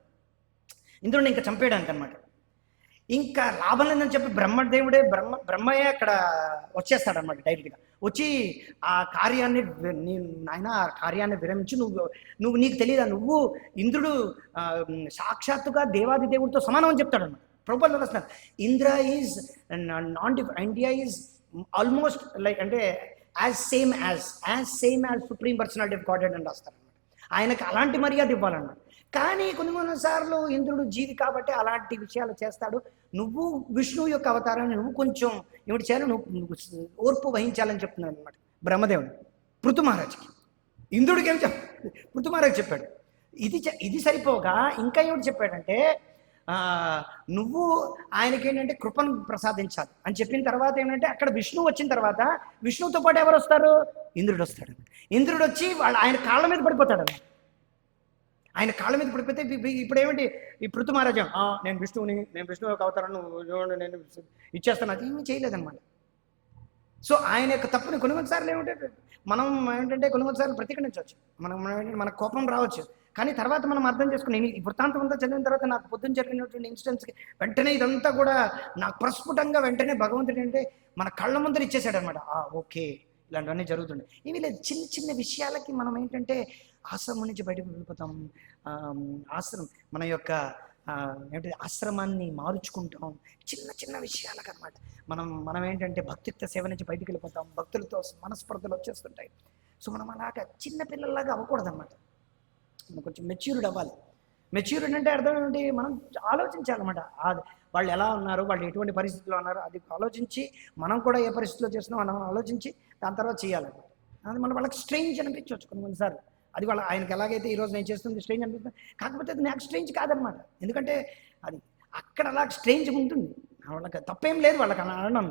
ఇంద్రుడిని ఇంకా చంపేయడానికి అనమాట. ఇంకా లాభం లేదని చెప్పి బ్రహ్మయ్య అక్కడ వచ్చేస్తాడనమాట డైరెక్ట్గా. వచ్చి ఆ కార్యాన్ని ఆ కార్యాన్ని విరమించి నీకు తెలియదా, నువ్వు ఇంద్రుడు సాక్షాత్తుగా దేవాది దేవుడితో సమానం అని చెప్తాడన్నమాట. ప్రభుత్వం వస్తున్నారు, ఇండియా ఈజ్ ఆల్మోస్ట్ లైక్ అంటే as same as supreme personality of God అని రాస్తారనమాట. ఆయనకు అలాంటి మర్యాద ఇవ్వాలన్నమాట. కానీ కొన్నిసార్లు ఇంద్రుడు జీవి కాబట్టి అలాంటి విషయాలు చేస్తాడు. నువ్వు విష్ణువు యొక్క అవతారాన్ని నువ్వు కొంచెం ఏమిటి చేయాలి, నువ్వు ఓర్పు వహించాలని చెప్తున్నాడు అనమాట బ్రహ్మదేవుడు పృథు మహారాజుకి. ఇంద్రుడికి ఏం పృథు మహారాజు చెప్పాడు. ఇది సరిపోగా ఇంకా ఏమిటి చెప్పాడంటే నువ్వు ఆయనకి ఏంటంటే కృపను ప్రసాదించాలి అని చెప్పిన తర్వాత ఏంటంటే అక్కడ విష్ణువు వచ్చిన తర్వాత విష్ణువుతో పాటు ఎవరు వస్తారు, ఇంద్రుడు వస్తాడు. ఇంద్రుడు వచ్చి ఆయన కాళ్ళ మీద పడిపోతాడు అన్నమాట. ఆయన కాళ్ళ మీద పడిపోతే ఇప్పుడు ఏమిటి ఈ పృథు మహారాజు నేను విష్ణువు యొక్క అవతారం నేను ఇచ్చేస్తాను, అది ఏమీ చేయలేదన్నమాట. సో ఆయన యొక్క తప్పుని కొన్నిసార్లు ఏమిటంటే మనం ఏంటంటే కొన్నిసార్లు ప్రతిఘటించవచ్చు, మన కోపం రావచ్చు. కానీ తర్వాత మనం అర్థం చేసుకుని ఈ వృత్తాంతం అంతా చదివిన తర్వాత నాకు పొద్దున్న జరిగినటువంటి ఇన్సిడెంట్స్కి వెంటనే ఇదంతా కూడా నాకు ప్రస్ఫుటంగా వెంటనే భగవంతుడు అంటే మన కళ్ళ ముందర ఇచ్చేసాడు అనమాట. ఓకే, ఇలాంటివన్నీ జరుగుతుండే. ఇవి లేదు, చిన్న చిన్న విషయాలకి మనం ఏంటంటే ఆశ్రమం నుంచి బయటకు వెళ్ళిపోతాం. మన యొక్క ఏంటంటే ఆశ్రమాన్ని మారుచుకుంటాం చిన్న చిన్న విషయాలకు అనమాట. మనం ఏంటంటే భక్తియుక్త సేవ నుంచి బయటకు వెళ్ళిపోతాం, భక్తులతో మనస్పర్ధలు వచ్చేస్తుంటాయి. సో మనం అలాగా చిన్న పిల్లల్లాగా అవ్వకూడదన్నమాట. మనం కొంచెం మెచ్యూర్డ్ అవ్వాలి. మెచ్యూర్డ్ అంటే అర్థం ఏంటి, మనం ఆలోచించాలన్నమాట. వాళ్ళు ఎలా ఉన్నారు, వాళ్ళు ఎటువంటి పరిస్థితుల్లో ఉన్నారు, అది ఆలోచించి మనం కూడా ఏ పరిస్థితిలో చేస్తున్నాం మనం ఆలోచించి దాని తర్వాత చేయాలన్నమాట. అది వాళ్ళకి స్ట్రేంజ్ అనిపించవచ్చు కొన్నిసార్లు. అది ఆయనకి ఎలాగైతే ఈరోజు నేను చేస్తుంది స్ట్రేంజ్ అనిపిస్తుంది, కాకపోతే అది నాకు స్ట్రేంజ్ కాదనమాట. ఎందుకంటే అది అక్కడ అలా స్ట్రేంజ్ ఉంటుంది, వాళ్ళకి తప్పేం లేదు వాళ్ళకి అలా అనడం.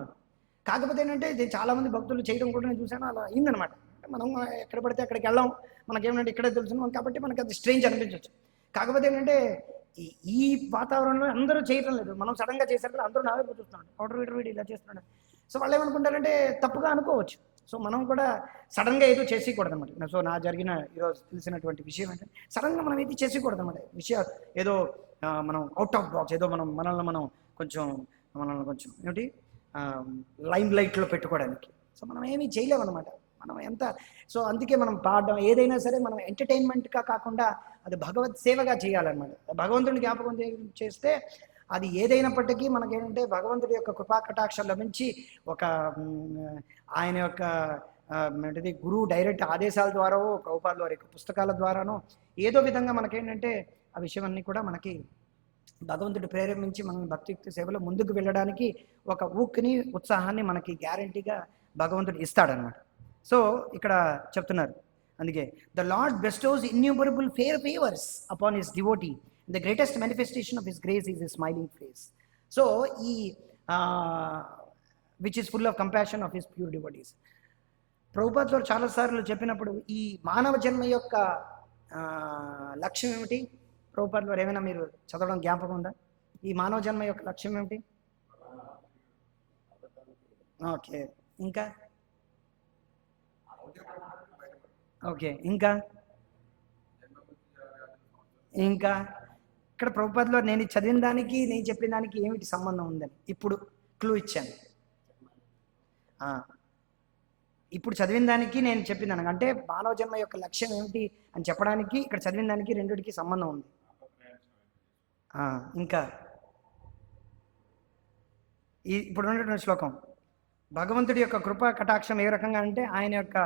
కాకపోతే ఏంటంటే ఇది చాలామంది భక్తులు చేయడం కూడా నేను చూశాను, అలా అయిందనమాట. మనం ఎక్కడ పడితే అక్కడికి వెళ్ళాం, మనకేమంటే ఇక్కడే తెలుసున్నాం కాబట్టి మనకి అది స్ట్రేంజ్ అనిపించవచ్చు. కాకపోతే ఏంటంటే ఈ వాతావరణంలో అందరూ చేయటం లేదు, మనం సడన్గా చేసేటప్పుడు అందరూ నావే చూస్తున్నాడు, వీడు ఇలా చేస్తున్నాడు. సో వాళ్ళు ఏమనుకుంటారంటే తప్పుగా అనుకోవచ్చు. సో మనం కూడా సడన్గా ఏదో చేసేయకూడదు అనమాట. సో నా జరిగిన ఈరోజు తెలిసినటువంటి విషయం ఏంటంటే సడన్గా మనం ఏది చేసేయకూడదు అనమాట. విషయాలు ఏదో మనం అవుట్ ఆఫ్ బాక్స్ ఏదో మనల్ని కొంచెం ఏమిటి లైమ్ లైట్లో పెట్టుకోవడానికి. సో మనం ఏమీ చేయలేమన్నమాట. మనం ఎంత సో అందుకే మనం పాడడం ఏదైనా సరే మనం ఎంటర్టైన్మెంట్గా కాకుండా అది భగవత్ సేవగా చేయాలన్నమాట. భగవంతుని జ్ఞాపకం చేస్తే అది ఏదైనప్పటికీ మనకేంటంటే భగవంతుడి యొక్క కృపా కటాక్షం లభించి ఒక ఆయన యొక్క ఏంటిది గురువు డైరెక్ట్ ఆదేశాల ద్వారా ప్రభుపాదుల వారి యొక్క పుస్తకాల ద్వారానో ఏదో విధంగా మనకేంటంటే ఆ విషయం అన్నీ కూడా మనకి భగవంతుడు ప్రేరేపించి మన భక్తియుక్త సేవలో ముందుకు వెళ్ళడానికి ఒక ఊక్ని ఉత్సాహాన్ని మనకి గ్యారంటీగా భగవంతుడు ఇస్తాడనమాట. సో ఇక్కడ చెప్తున్నారు, అందుకే the Lord bestows innumerable favours upon his devotee, the greatest manifestation of his grace is a smiling face. So ఈ which is full of compassion of his pure devotees. ప్రభుపాదుల వారు చాలాసార్లు చెప్పినప్పుడు ఈ మానవ జన్మ యొక్క లక్ష్యం ఏమిటి, ప్రభుపాదుల వారు ఏమైనా మీరు చదవడం జ్ఞాపకం ఉందా? ఈ మానవ జన్మ యొక్క లక్ష్యం ఏమిటి? ఓకే, ఇంకా ఓకే, ఇంకా ఇక్కడ ప్రభుపాదుల వారు నేను చదివిన దానికి నేను చెప్పిన దానికి ఏమిటి సంబంధం ఉందని ఇప్పుడు క్లూ ఇచ్చాను. ఇప్పుడు చదివిన దానికి నేను చెప్పిన దానికి అంటే మానవ జన్మ యొక్క లక్ష్యం ఏమిటి అని చెప్పడానికి ఇక్కడ చదివిన దానికి రెండిటికి సంబంధం ఉంది. ఇంకా ఇప్పుడు ఉన్నటువంటి శ్లోకం భగవంతుడి యొక్క కృపా కటాక్షం ఏ రకంగా అంటే ఆయన యొక్క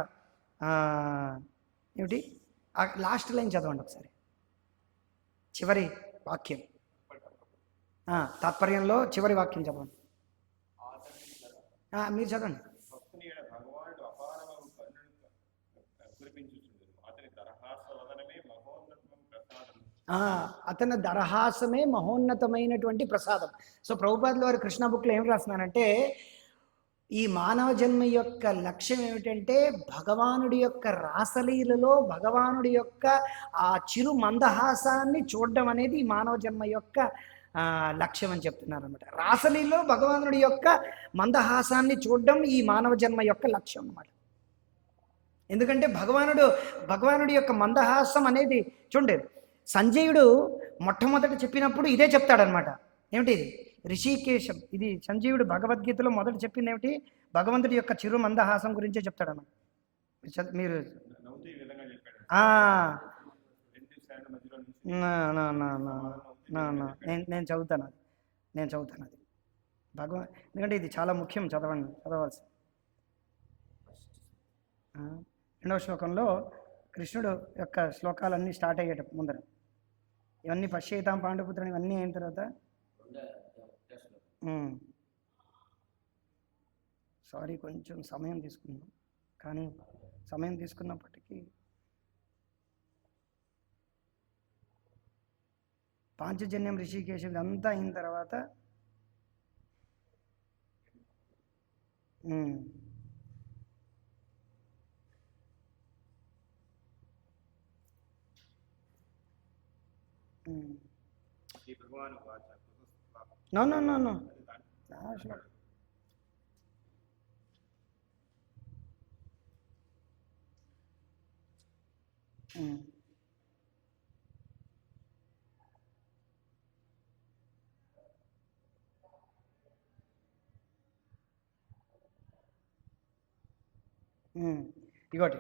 ఏమిటి లాస్ట్ లైన్ చదవండి ఒకసారి, చివరి వాక్యం, తాత్పర్యంలో చివరి వాక్యం చదవండి. మీరు చదవండి. అతని దరహాసమే మహోన్నతమైనటువంటి ప్రసాదం. సో ప్రభుపాదుల వారు కృష్ణ బుక్లో ఏం రాస్తున్నారంటే ఈ మానవ జన్మ యొక్క లక్ష్యం ఏమిటంటే భగవానుడి యొక్క రాసలీలలో భగవానుడి యొక్క ఆ చిరు మందహాసాన్ని చూడడం అనేది ఈ మానవ జన్మ యొక్క లక్ష్యం అని చెప్తున్నారు అనమాట. రాసలీలలో భగవానుడి యొక్క మందహాసాన్ని చూడడం ఈ మానవ జన్మ యొక్క లక్ష్యం అన్నమాట. ఎందుకంటే భగవానుడి యొక్క మందహాసం అనేది చూడండి, సంజయుడు మొట్టమొదట చెప్పినప్పుడు ఇదే చెప్తాడనమాట. ఏమిటి ఇది? రిషికేశం. ఇది సంజీవుడు భగవద్గీతలో మొదట చెప్పింది ఏమిటి? భగవంతుడి యొక్క చిరు మందహాసం గురించే చెప్తాడన్నమాట. మీరు నేను చదువుతాను అది ఎందుకంటే ఇది చాలా ముఖ్యం, చదవాల్సి. రెండవ శ్లోకంలో కృష్ణుడు యొక్క శ్లోకాలన్నీ స్టార్ట్ అయ్యేటప్పుడు ముందర ఇవన్నీ పశ్చేతాం పాండుపుత్రుని ఇవన్నీ అయిన తర్వాత సారీ కొంచెం సమయం తీసుకున్నాం, కానీ సమయం తీసుకున్నప్పటికీ పాంచజన్యం రిషికేశం ఇదంతా అయిన తర్వాత No. ఇగోటి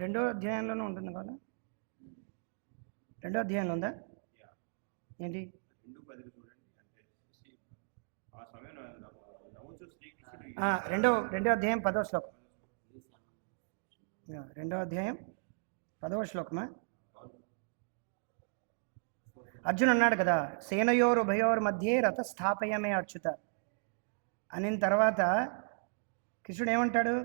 రెండో అధ్యాయంలోనే ఉంటుంది కదా? రెండో అధ్యాయంలో ఉందా ఏంటి? రెండో అధ్యాయం 10వ శ్లోకం. రెండో అధ్యాయం 10వ శ్లోకమా? అర్జున్ అన్నాడు కదా, సేనయోరు ఉభయోర్ మధ్యే రథ స్థాపయమే అచ్యుత అనిన తర్వాత కృష్ణుడు ఏమంటాడు?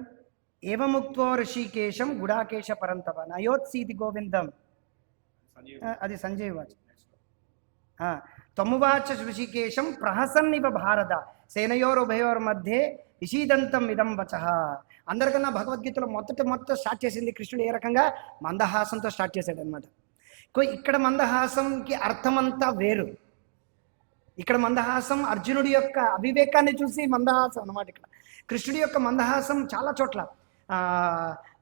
ఏవముక్తో ఋషికేశం గుడాకేశ పరంతవ నయోత్సీతి గోవిందం. అది సంజయ్ వాచ్. త్వమువాచ ఋషికేశం ప్రహసన్నివ భారత సేనయోరుభయోర్ మధ్యే విషీదంతం ఇదం వచః. అందరికన్నా భగవద్గీతలో మొత్తం స్టార్ట్ చేసింది కృష్ణుడు ఏ రకంగా? మందహాసంతో స్టార్ట్ చేశాడు అనమాట. ఇక్కడ మందహాసంకి అర్థమంతా వేరు. ఇక్కడ మందహాసం అర్జునుడి యొక్క అవివేకాన్ని చూసి మందహాసం అన్నమాట. ఇక్కడ కృష్ణుడి యొక్క మందహాసం చాలా చోట్ల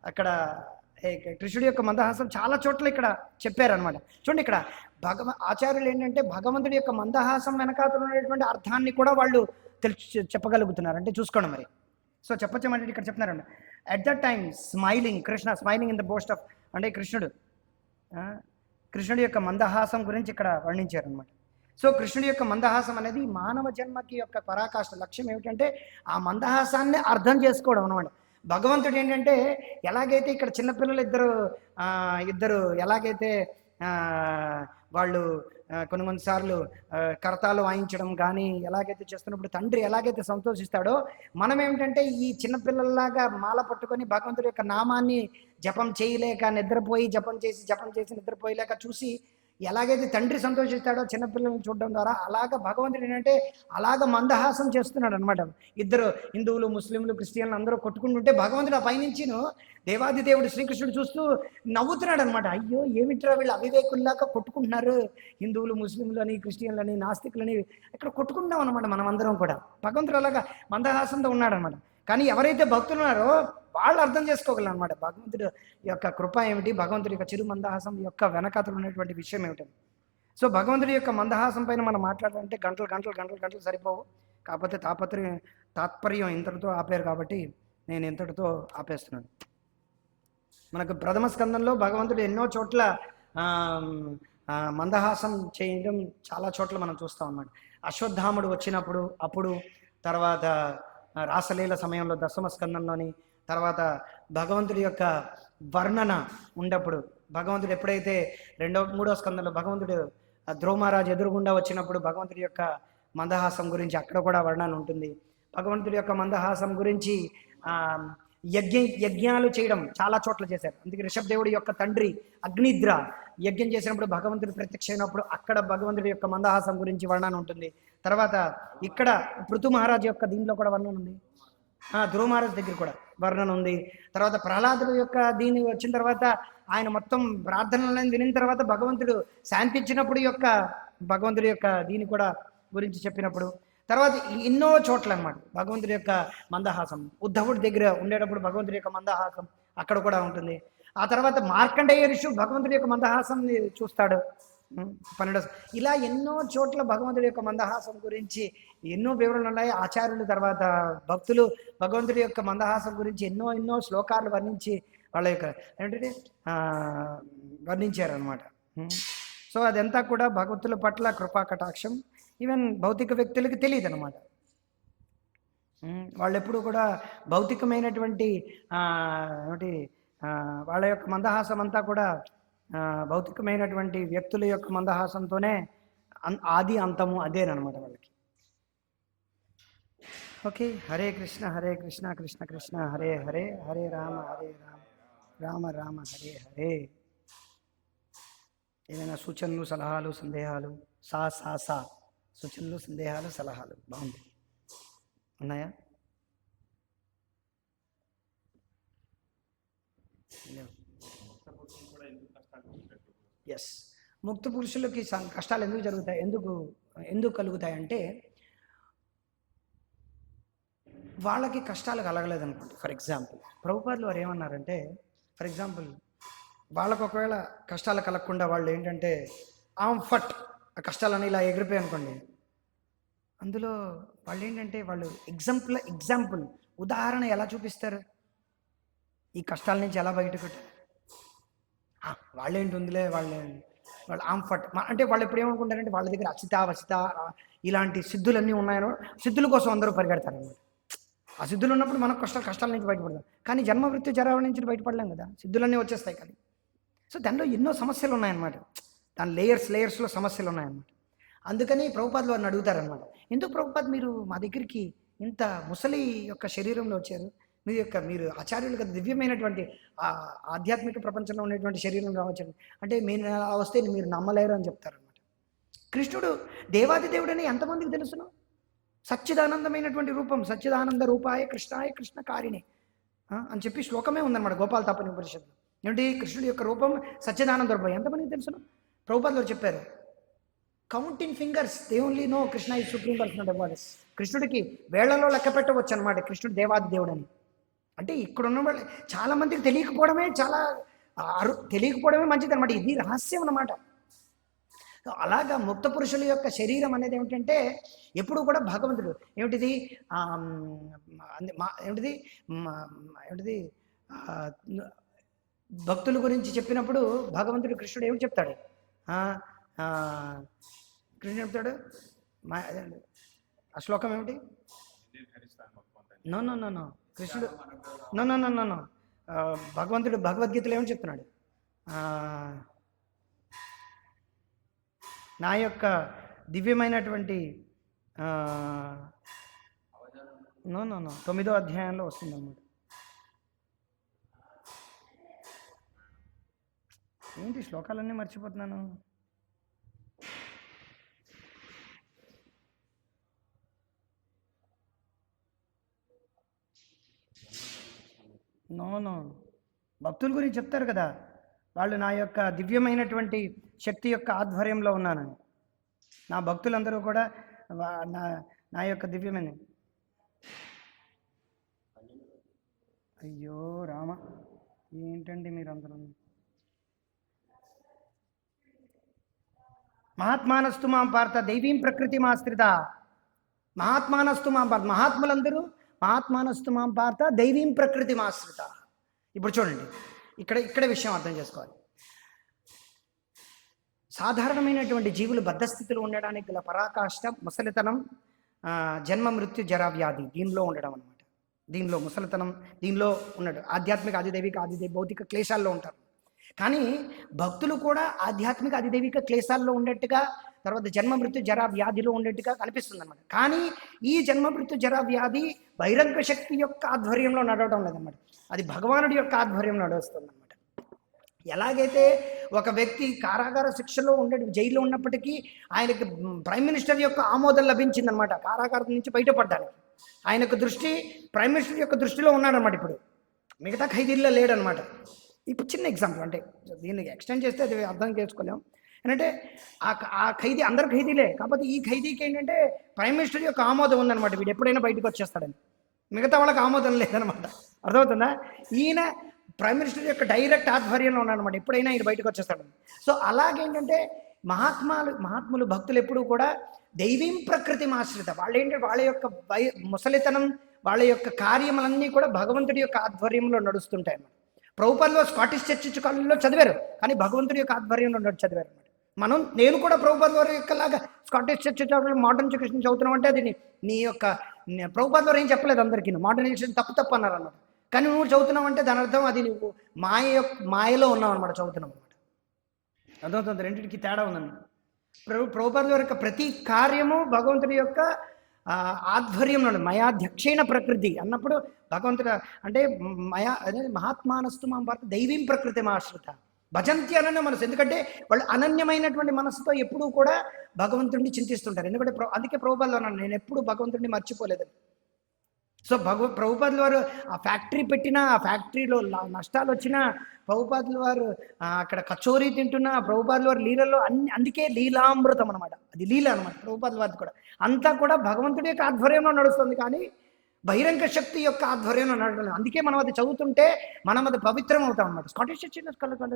అక్కడ కృష్ణుడి యొక్క మందహాసం చాలా చోట్ల ఇక్కడ చెప్పారనమాట. చూడండి, ఇక్కడ ఆచార్యులు ఏంటంటే భగవంతుడి యొక్క మందహాసం వెనకాతలు ఉండేటువంటి అర్థాన్ని కూడా వాళ్ళు చెప్పగలుగుతున్నారు. అంటే చూసుకోండి మరి. సో చెప్పచ్చమంటే ఇక్కడ చెప్తున్నారండి, at that time smiling smiling in the boast of, అంటే కృష్ణుడి యొక్క మందహాసం గురించి ఇక్కడ వర్ణించారనమాట. సో కృష్ణుడి యొక్క మందహాసం అనేది మానవ జన్మకి యొక్క పరాకాష్ఠ. లక్ష్యం ఏమిటంటే ఆ మందహాసాన్ని అర్థం చేసుకోవడం అనమాట. భగవంతుడు ఏంటంటే ఎలాగైతే ఇక్కడ చిన్నపిల్లలు ఇద్దరు ఎలాగైతే వాళ్ళు కొన్నిసార్లు కరతాలు వాయించడం కానీ ఎలాగైతే చేస్తున్నప్పుడు తండ్రి ఎలాగైతే సంతోషిస్తాడో, మనం ఏమిటంటే ఈ చిన్నపిల్లల్లాగా మాల పట్టుకొని భగవంతుడి యొక్క నామాన్ని జపం చేయలేక నిద్రపోయి జపం చేసి నిద్రపోయలేక చూసి ఎలాగైతే తండ్రి సంతోషిస్తాడో చిన్నపిల్లల్ని చూడడం ద్వారా, అలాగ భగవంతుడు ఏంటంటే అలాగ మందహాసం చేస్తున్నాడు అనమాట. ఇద్దరు హిందువులు ముస్లింలు క్రిస్టియన్లు అందరూ కొట్టుకుంటుంటే భగవంతుడు ఆ పైనుంచి దేవాది దేవుడు శ్రీకృష్ణుడు చూస్తూ నవ్వుతున్నాడు అనమాట. అయ్యో ఏమిట్రా వీళ్ళు అవివేకుల్లాగా కొట్టుకుంటున్నారు, హిందువులు ముస్లింలని క్రిస్టియన్లని నాస్తికులని ఇక్కడ కొట్టుకుంటాం అనమాట మనం అందరం కూడా. భగవంతుడు అలాగా మందహాసంతో ఉన్నాడు అనమాట. కానీ ఎవరైతే భక్తులు ఉన్నారో వాళ్ళు అర్థం చేసుకోగలరు అనమాట భగవంతుడి యొక్క కృప ఏమిటి, భగవంతుడి యొక్క చిరు మందహాసం యొక్క వెనకాతలు ఉన్నటువంటి విషయం ఏమిటి. సో భగవంతుడి యొక్క మందహాసం పైన మనం మాట్లాడాలంటే గంటలు గంటలు గంటలు గంటలు సరిపోవు. కాకపోతే తాత్పర్యం ఇంతటితో ఆపారు కాబట్టి నేను ఇంతటితో ఆపేస్తున్నాను. మనకు ప్రథమ స్కందంలో భగవంతుడు ఎన్నో చోట్ల మందహాసం చేయడం చాలా చోట్ల మనం చూస్తాం అన్నమాట. అశ్వత్థాముడు వచ్చినప్పుడు, అప్పుడు తర్వాత రాసలీల సమయంలో దశమ స్కందంలోని, తర్వాత భగవంతుడి యొక్క వర్ణన ఉండప్పుడు, భగవంతుడు ఎప్పుడైతే మూడో స్కందంలో భగవంతుడు ధ్రువమహారాజు ఎదురుగుండా వచ్చినప్పుడు భగవంతుడి యొక్క మందహాసం గురించి అక్కడ కూడా వర్ణన ఉంటుంది. భగవంతుడి యొక్క మందహాసం గురించి యజ్ఞాలు చేయడం చాలా చోట్ల చేశారు. అందుకే రిషభదేవుడి యొక్క తండ్రి అగ్నిద్ర యజ్ఞం చేసినప్పుడు భగవంతుడు ప్రత్యక్ష అయినప్పుడు అక్కడ భగవంతుడి యొక్క మందహాసం గురించి వర్ణన ఉంటుంది. తర్వాత ఇక్కడ పృథు మహారాజు యొక్క దీనిలో కూడా వర్ణన ఉంది, ధ్రువ మహారాజు దగ్గర కూడా వర్ణన ఉంది. తర్వాత ప్రహ్లాదుడు యొక్క దీని వచ్చిన తర్వాత ఆయన మొత్తం ప్రార్థనలను వినిన తర్వాత భగవంతుడు శాంతించినప్పుడు యొక్క భగవంతుడి యొక్క దీని కూడా గురించి చెప్పినప్పుడు, తర్వాత ఎన్నో చోట్ల అన్నమాట భగవంతుడి యొక్క మందహాసం. ఉద్ధవుడి దగ్గర ఉండేటప్పుడు భగవంతుడి యొక్క మందహాసం అక్కడ కూడా ఉంటుంది. ఆ తర్వాత మార్కండేయ ఋషి భగవంతుడి యొక్క మందహాసాన్ని చూస్తాడు 12. ఇలా ఎన్నో చోట్ల భగవంతుడి యొక్క మందహాసం గురించి ఎన్నో వివరణలు ఉన్నాయి. ఆచార్యులు తర్వాత భక్తులు భగవంతుడి యొక్క మందహాసం గురించి ఎన్నో ఎన్నో శ్లోకాలు వర్ణించి వాళ్ళ యొక్క ఏంటంటే వర్ణించారనమాట. సో అదంతా కూడా భగవతుల పట్ల కృపా కటాక్షం. ఈవెన్ భౌతిక వ్యక్తులకి తెలియదు అనమాట. వాళ్ళు ఎప్పుడు కూడా భౌతికమైనటువంటి ఏమిటి వాళ్ళ యొక్క మందహాసం అంతా కూడా భౌతికమైనటువంటి వ్యక్తుల యొక్క మందహాసంతోనే ఆది అంతము అదేనమాట వాళ్ళకి. ఓకే, హరే కృష్ణ కృష్ణ కృష్ణ హరే హరే, హరే రామ రామ రామ హరే హరే. ఏదైనా సూచనలు సలహాలు సందేహాలు సా సూచనలు సందేహాలు సలహాలు బాగుంది ఉన్నాయా? ఎస్, ముక్త పురుషులకి కష్టాలు ఎందుకు జరుగుతాయి, ఎందుకు కలుగుతాయంటే వాళ్ళకి కష్టాలు కలగలేదు అనుకోండి. ఫర్ ఎగ్జాంపుల్ ప్రభుపాదులు వారు ఏమన్నారంటే, ఫర్ ఎగ్జాంపుల్ వాళ్ళకు ఒకవేళ కష్టాలు కలగకుండా వాళ్ళు ఏంటంటే ఫట్ ఆ కష్టాలని ఇలా ఎగిరిపోయి అనుకోండి, అందులో వాళ్ళు ఏంటంటే వాళ్ళు ఎగ్జాంపుల్ ఉదాహరణ ఎలా చూపిస్తారు, ఈ కష్టాల నుంచి ఎలా బయటపెట్టారు. వాళ్ళేంటి ఉందిలే వాళ్ళు ఆంఫట్ అంటే వాళ్ళు ఎప్పుడు ఏమనుకుంటారంటే వాళ్ళ దగ్గర వసిత ఇలాంటి సిద్ధులన్నీ ఉన్నాయనో సిద్ధుల కోసం అందరూ పరిగెడతారన్నమాట. ఆ సిద్ధులు ఉన్నప్పుడు మనకు కష్టాల నుంచి బయటపడతాం, కానీ జన్మ మృత్యు జరాల నుంచి బయటపడలేం కదా, సిద్ధులన్నీ వచ్చేస్తాయి కానీ. సో దానిలో ఎన్నో సమస్యలు ఉన్నాయన్నమాట, దాని లేయర్స్లో సమస్యలు ఉన్నాయన్నమాట. అందుకని ప్రభుపాదులు వారిని అడుగుతారనమాట, ఎందుకు ప్రభుపాద్ మీరు మా దగ్గరికి ఇంత ముసలి యొక్క శరీరంలో వచ్చారు, మీరు ఆచార్యులు కదా, దివ్యమైనటువంటి ఆధ్యాత్మిక ప్రపంచంలో ఉన్నటువంటి శరీరం కావచ్చు అంటే మీరు వస్తే మీరు నమ్మలేరు అని చెప్తారనమాట. కృష్ణుడు దేవాది దేవుడని ఎంతమందికి తెలుసును? సచ్చిదానందమైనటువంటి రూపం, సచ్చిదానంద రూపాయ కృష్ణాయ కృష్ణకారిణి అని చెప్పి శ్లోకమే ఉందన్నమాట గోపాల తాపని ఉపనిషత్తులో. ఏమిటి? కృష్ణుడి యొక్క రూపం సచ్చిదానంద రూపం. ఎంతమందికి తెలుసును? ప్రభుపాదులు చెప్పారు, count in fingers they only know Krishna ఈ సుప్రీం పర్సనల్ అవార్డ్స్. కృష్ణుడికి వేళ్లలో లెక్క పెట్టవచ్చు అనమాట కృష్ణుడు దేవాది దేవుడు అని. అంటే ఇక్కడ ఉన్న వాళ్ళు చాలా మందికి తెలియకపోవడమే తెలియకపోవడమే మంచిది అనమాట. ఇది రహస్యం అన్నమాట. అలాగా ముక్త పురుషుల యొక్క శరీరం అనేది ఏమిటంటే ఎప్పుడు కూడా భగవంతుడు ఏమిటిది భక్తుల గురించి చెప్పినప్పుడు భగవంతుడు కృష్ణుడు ఏమిటి చెప్తాడు? కృష్ణుడు చెప్తాడు ఆ శ్లోకం ఏమిటి? నో కృష్ణుడు నో భగవంతుడు భగవద్గీతలో ఏమని చెప్తున్నాడు? నా యొక్క దివ్యమైనటువంటి 9వ అధ్యాయంలో వస్తుంది అన్నమాట. ఏంటి శ్లోకాలన్నీ మర్చిపోతున్నాను. నో భక్తుల గురించి చెప్తారు కదా, వాళ్ళు నా యొక్క దివ్యమైనటువంటి శక్తి యొక్క ఆధ్వర్యంలో ఉన్నానని. నా భక్తులందరూ కూడా నా యొక్క దివ్యమైన అయ్యో రామ, ఏంటండి మీరందరూ. మహాత్మానస్తు మాం పార్థ దైవీం ప్రకృతి మాశ్రిత. మహాత్మానస్తు మాం పార్థ, మహాత్ములందరూ మహాత్మానస్తు మాం పార్థ దైవీం ప్రకృతి మాశ్రిత. ఇప్పుడు చూడండి, ఇక్కడ విషయం అర్థం చేసుకోవాలి. సాధారణమైనటువంటి జీవులు బద్ధస్థితిలో ఉండడానికి గల పరాకాష్ట ముసలితనం, జన్మ మృత్యు జరా వ్యాధి దీనిలో ఉండడం అనమాట. దీనిలో ముసలితనం, దీనిలో ఉండడం. ఆధ్యాత్మిక ఆదిదైవిక భౌతిక క్లేశాల్లో ఉంటారు. కానీ భక్తులు కూడా ఆధ్యాత్మిక అధిదైవిక క్లేశాల్లో ఉండేట్టుగా, తర్వాత జన్మ మృత్యు జరా వ్యాధిలో ఉండేట్టుగా కనిపిస్తుంది అనమాట. కానీ ఈ జన్మ మృత్యు జరా వ్యాధి బహిరంగ శక్తి యొక్క ఆధ్వర్యంలో నడవడం లేదన్నమాట, అది భగవానుడి యొక్క ఆధ్వర్యంలో నడుస్తుంది అనమాట. ఎలాగైతే ఒక వ్యక్తి కారాగార శిక్షలో జైల్లో ఉన్నప్పటికీ ఆయనకి ప్రైమ్ మినిస్టర్ యొక్క ఆమోదం లభించిందనమాట కారాగారం నుంచి బయటపడడానికి. ఆయనకు దృష్టి ప్రైమ్ మినిస్టర్ యొక్క దృష్టిలో ఉన్నాడనమాట. ఇప్పుడు మిగతా ఖైదీల్లో లేడనమాట. ఇప్పుడు చిన్న ఎగ్జాంపుల్, అంటే దీన్ని ఎక్స్టెండ్ చేస్తే అది అర్థం చేసుకోలేం. ఏంటంటే ఆ ఖైదీ అందరు ఖైదీలే, కాకపోతే ఈ ఖైదీకి ఏంటంటే ప్రైమ్ మినిస్టర్ యొక్క ఆమోదం ఉందన్నమాట, వీడు ఎప్పుడైనా బయటకు వచ్చేస్తాడని. మిగతా వాళ్ళకి ఆమోదం లేదనమాట. అర్థమవుతుందా? ఈయన ప్రైమ్ మినిస్టర్ యొక్క డైరెక్ట్ ఆధ్వర్యంలో ఉన్నాడనమాట, ఎప్పుడైనా ఈయన బయటకు వచ్చేస్తాడని. సో అలాగేంటంటే మహాత్ములు భక్తులు ఎప్పుడూ కూడా దైవీం ప్రకృతి ఆశ్రిత. వాళ్ళేంటంటే వాళ్ళ యొక్క ముసలితనం, వాళ్ళ యొక్క కార్యములన్నీ కూడా భగవంతుడి యొక్క ఆధ్వర్యంలో నడుస్తుంటాయి అన్నమాట. ప్రభుపాదులు స్కాటిష్ చర్చ్ కాలేజీలో చదివారు, కానీ భగవంతుడి యొక్క ఆధ్వర్యంలో చదివారు అన్నమాట. నేను కూడా ప్రభుపాదుల వారి యొక్క లాగా స్కాటిష్ చర్చ్ మోడర్న్ ఎడ్యుకేషన్ చదువుతున్నాం అంటే అది నీ యొక్క ప్రభుపాదుల వారు ఏం చెప్పలేదు అందరికీ, మోడర్న్ ఎడ్యుకేషన్ తప్పు అన్నారు అన్నమాట. కానీ నువ్వు చదువుతున్నావు అంటే దాని అర్థం అది నువ్వు మాయలో ఉన్నావు అనమాట, చదువుతున్నావు అనమాట. అర్థమవుతుంది, రెండింటికి తేడా ఉందన్నమాట. ప్రభుపాదుల వారి యొక్క ప్రతి కార్యము భగవంతుడి యొక్క ఆధ్వర్యంలో మయాధ్యక్షైన ప్రకృతి అన్నప్పుడు భగవంతుడు అంటే అదే మహాత్మానస్తు మాం పార్థ దైవీం ప్రకృతి ఆశ్రిత భజంతి అనన్య మనసు. ఎందుకంటే వాళ్ళు అనన్యమైనటువంటి మనసుతో ఎప్పుడూ కూడా భగవంతుడిని చింతిస్తుంటారు. ఎందుకంటే అందుకే ప్రభుపాదులు అన్నాను, నేను ఎప్పుడు భగవంతుడిని మర్చిపోలేదని. సో ప్రభుపాదుల వారు ఆ ఫ్యాక్టరీ పెట్టినా, ఆ ఫ్యాక్టరీలో నష్టాలు వచ్చినా, ప్రభుపాదుల వారు అక్కడ కచోరీ తింటున్నా, ప్రభుపాదుల వారు లీలలో అందుకే లీలామృతం అనమాట, అది లీల అనమాట. ప్రభుపాదుల వారిది కూడా అంతా కూడా భగవంతుడి యొక్క ఆధ్వర్యంలో నడుస్తుంది, కానీ బహిరంగ శక్తి యొక్క ఆధ్వర్యంలో నడవడం. అందుకే మనం అది చదువుతుంటే మనం అది పవిత్రం అవుతాం అనమాట. స్కాటిష్ చర్చ్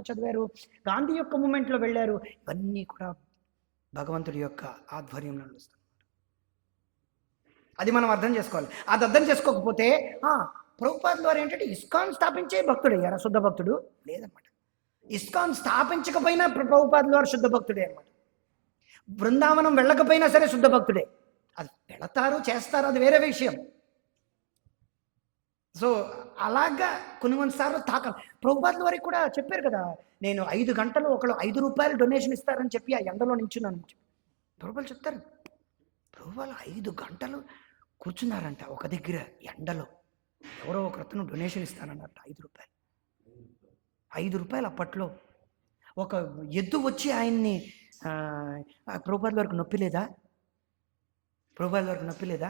చదివారు, గాంధీ యొక్క మూమెంట్లో వెళ్ళారు, ఇవన్నీ కూడా భగవంతుడి యొక్క ఆధ్వర్యంలో నడుస్తుంది. అది మనం అర్థం చేసుకోవాలి. అది అర్థం చేసుకోకపోతే ప్రభుపాదుల వారు ఏంటంటే ఇస్కాన్ స్థాపించే భక్తుడే అయ్యారా శుద్ధ భక్తుడు? లేదన్నమాట. ఇస్కాన్ స్థాపించకపోయినా ప్రభుపాదుల వారు శుద్ధ భక్తుడే అనమాట. బృందావనం వెళ్ళకపోయినా సరే శుద్ధ భక్తుడే. అది వెళతారు, చేస్తారు, అది వేరే విషయం. సో అలాగా కొన్నిసార్లు ప్రభుపాదుల వారికి కూడా చెప్పారు కదా, నేను 5 గంటలు ఒకళ్ళు 5 రూపాయలు డొనేషన్ ఇస్తారని చెప్పి ఆ ఎండలో నించున్నాను. ప్రభుపాదులు చెప్తారు, ప్రభుపాదులు 5 గంటలు కూర్చున్నారంట ఒక దగ్గర ఎండలో. ఎవరో ఒక అతను డొనేషన్ ఇస్తానన్నట్టు 5 రూపాయలు. 5 రూపాయలు అప్పట్లో. ఒక ఎద్దు వచ్చి ఆయన్ని ప్రభుపాదుల వారికి నొప్పి లేదా? ప్రభుపాదుల వారికి నొప్పి లేదా?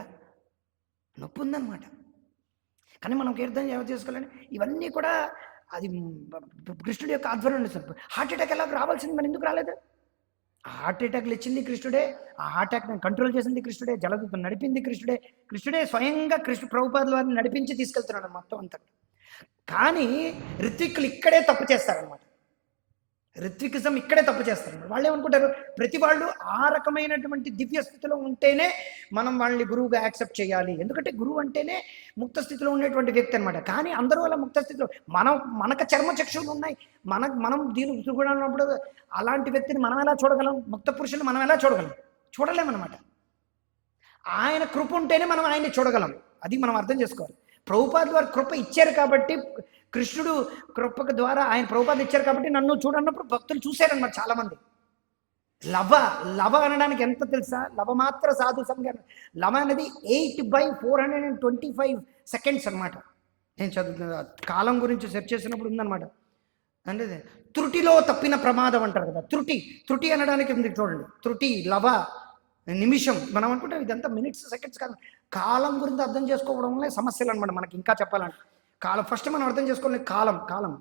నొప్పి ఉందన్నమాట. కానీ మనం అర్థం చేసుకోవాలంటే ఇవన్నీ కూడా అది కృష్ణుడి యొక్క ఆధ్వర్యంలో. హార్ట్ అటాక్ ఎలా రావాల్సింది, మరి ఎందుకు రాలేదు? హార్ట్ అటాక్లు ఇచ్చింది కృష్ణుడే, ఆ హార్ట్ అటాక్ని కంట్రోల్ చేసింది కృష్ణుడే, జలదూతం నడిపింది కృష్ణుడే స్వయంగా ప్రభుపాదుల వారిని నడిపించి తీసుకెళ్తున్నాడు మొత్తం అంతా. కానీ ఋత్విక్కులు ఇక్కడే తప్పు చేస్తారనమాట. ఋత్వికిజం ఇక్కడే తప్పు చేస్తారన్నమాట. వాళ్ళు ఏమనుకుంటారు, ప్రతి వాళ్ళు ఆ రకమైనటువంటి దివ్య స్థితిలో ఉంటేనే మనం వాళ్ళని గురువుగా యాక్సెప్ట్ చేయాలి, ఎందుకంటే గురువు అంటేనే ముక్త స్థితిలో ఉండేటువంటి వ్యక్తి అనమాట. కానీ అందరూ అలా ముక్త స్థితిలో మనకు చర్మచక్షువులు ఉన్నాయి, మనం దీని చూడనప్పుడు అలాంటి వ్యక్తిని మనం ఎలా చూడగలం? ముక్త పురుషుని మనం ఎలా చూడగలం? చూడలేమన్నమాట. ఆయన కృప ఉంటేనే మనం ఆయన్ని చూడగలం. అది మనం అర్థం చేసుకోవాలి. ప్రభుపాదుల వారు కృప ఇచ్చారు కాబట్టి, కృష్ణుడు కృపకు ద్వారా ఆయన ప్రభుపాదులు ఇచ్చారు కాబట్టి నన్ను చూడన్నప్పుడు భక్తులు చూశారన్నమాట చాలామంది. లవ అనడానికి ఎంత తెలుసా? లవ మాత్ర సాధు సంఘ. లవ అనేది 8/425 సెకండ్స్ అనమాట. నేను చదువుతున్నా కాలం గురించి సెర్చ్ చేసినప్పుడు ఉందన్నమాట. అంటే త్రుటిలో తప్పిన ప్రమాదం అంటారు కదా, త్రుటి అనడానికి ఉంది చూడండి. త్రుటి, లవ, నిమిషం. మనం అనుకుంటాం ఇదంతా మినిట్స్ సెకండ్స్ కాదు. కాలం గురించి అర్థం చేసుకోవడం వల్ల సమస్యలు అనమాట మనకి. ఇంకా చెప్పాలంటే కాలం ఫస్ట్ మనం అర్థం చేసుకోవాలి. కాలం.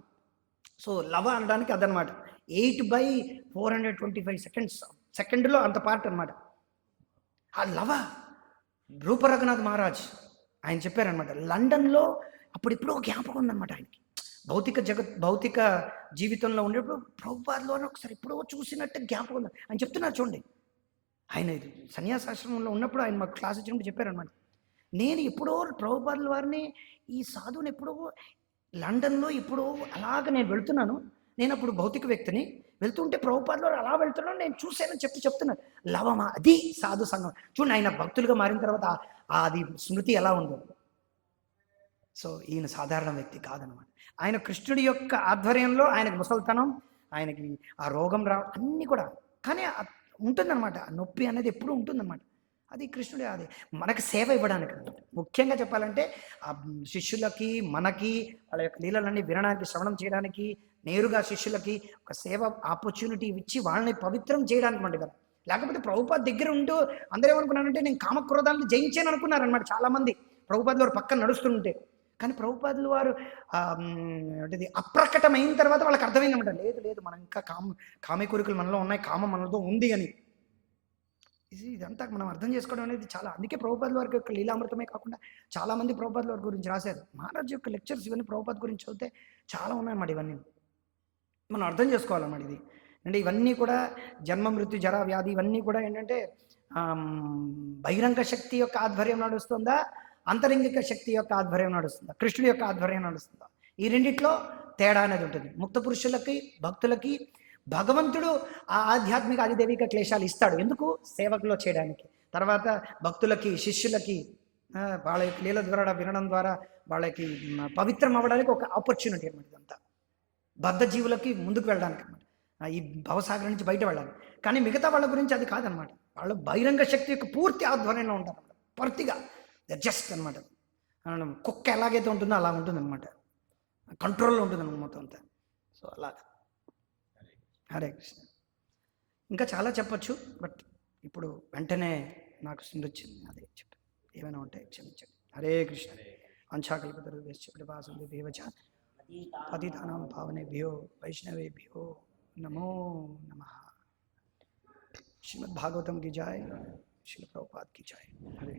సో లవ అనడానికి అదనమాట. 8/425 సెకండ్స్, సెకండ్లో అంత పార్ట్ అనమాట. ఆ లవ రూప రఘునాథ్ మహారాజ్ ఆయన చెప్పారనమాట. లండన్లో అప్పుడు ఎప్పుడో జ్ఞాపకం ఉందన్నమాట ఆయనకి. భౌతిక జీవితంలో ఉండేప్పుడు ప్రభుపాదలోనే ఒకసారి ఎప్పుడో చూసినట్టు జ్ఞాపకం ఉంది. ఆయన చెప్తున్నారు చూడండి. ఆయన సన్యాసాశ్రమంలో ఉన్నప్పుడు ఆయన మాకు క్లాస్ ఇచ్చినప్పుడు చెప్పారనమాట. నేను ఎప్పుడో ప్రభుపాదుల వారిని ఈ సాధువుని ఎప్పుడో లండన్‌లో ఎప్పుడో అలాగ నేను వెళ్తున్నాను. నేను అప్పుడు భౌతిక వ్యక్తిని. వెళ్తుంటే ప్రభుపాదుల వారు అలా వెళ్తున్నాను నేను చూసానని చెప్తున్నారు. లవమా అది సాధు సంఘం. చూడండి ఆయన భక్తులుగా మారిన తర్వాత అది స్మృతి ఎలా ఉందో. సో ఈయన సాధారణ వ్యక్తి కాదనమాట. ఆయన కృష్ణుడి యొక్క ఆధ్వర్యంలో ఆయనకు ముసలితనం, ఆయనకి ఆ రోగం రావడం అన్నీ కూడా. కానీ ఉంటుందన్నమాట. ఆ నొప్పి అనేది ఎప్పుడూ ఉంటుందన్నమాట. అది కృష్ణుడే అది మనకు సేవ ఇవ్వడానికి అన్నమాట. ముఖ్యంగా చెప్పాలంటే ఆ శిష్యులకి, మనకి వాళ్ళ యొక్క లీలలన్నీ వినడానికి, శ్రవణం చేయడానికి, నేరుగా శిష్యులకి ఒక సేవ ఆపర్చునిటీ ఇచ్చి వాళ్ళని పవిత్రం చేయడానికి మాట కదా. లేకపోతే ప్రభుపాద దగ్గర ఉంటూ అందరూ ఏమనుకున్నారంటే నేను కామక్రోధాలను జయించాను అనుకున్నారనమాట చాలామంది ప్రభుపాదుల వారు పక్కన నడుస్తుంటే. కానీ ప్రభుపాదుల వారు అంటే అప్రకటమైన తర్వాత వాళ్ళకి అర్థమైందన్నమాట. లేదు లేదు మనం ఇంకా కామే కోరికలు మనలో ఉన్నాయి, కామం మనలో ఉంది అని. ఇదంతా మనం అర్థం చేసుకోవడం అనేది చాలా. అందుకే ప్రభుపాదుల వారి యొక్క లీలామృతమే కాకుండా చాలామంది ప్రభుపాదుల వారి గురించి రాశారు. మహారాజు యొక్క లెక్చర్స్ ఇవన్నీ ప్రభుపాద గురించి చదివితే చాలా ఉన్నాయన్నమాట. ఇవన్నీ మనం అర్థం చేసుకోవాలన్నమాట. ఇది అంటే ఇవన్నీ కూడా జన్మ మృత్యు జరా వ్యాధి ఇవన్నీ కూడా ఏంటంటే బహిరంగ శక్తి యొక్క ఆధ్వర్యం నడుస్తుందా, అంతరంగిక శక్తి యొక్క ఆధ్వర్యం నడుస్తుందా, కృష్ణుడి యొక్క ఆధ్వర్యం నడుస్తుందా, ఈ రెండిట్లో తేడా అనేది ఉంటుంది. ముక్త పురుషులకి, భక్తులకి భగవంతుడు ఆ ఆధ్యాత్మిక అధిదైవిక క్లేశాలు ఇస్తాడు. ఎందుకు? సేవకులో చేయడానికి. తర్వాత భక్తులకి, శిష్యులకి వాళ్ళ యొక్క లీల ద్వారా వినడం ద్వారా వాళ్ళకి పవిత్రం అవ్వడానికి ఒక ఆపర్చునిటీ అనమాట. ఇదంతా బద్ధ జీవులకి ముందుకు వెళ్ళడానికి అనమాట. ఈ భవసాగరం నుంచి బయట వెళ్ళాలి. కానీ మిగతా వాళ్ళ గురించి అది కాదనమాట. వాళ్ళు బహిరంగ శక్తి యొక్క పూర్తి ఆధ్వర్యంలో ఉంటారు అనమాట. పూర్తిగా జస్ట్ అనమాట. కుక్క ఎలాగైతే ఉంటుందో అలా ఉంటుంది అనమాట. కంట్రోల్లో ఉంటుంది అనమాట మొత్తం అంతా. సో అలా. హరే కృష్ణ. ఇంకా చాలా చెప్పచ్చు, బట్ ఇప్పుడు వెంటనే నాకు స్మృతి వచ్చింది. అదే చెప్పండి. ఏమైనా ఉంటే క్షమించండి. హరే కృష్ణ. అంశాకల్పతరుభ్యశ్చ పతితానాం పావనేభ్యో వైష్ణవేభ్యో నమో నమః. శ్రీమద్భాగవతం की जय, श्रील प्रभुपाद की जय. हरे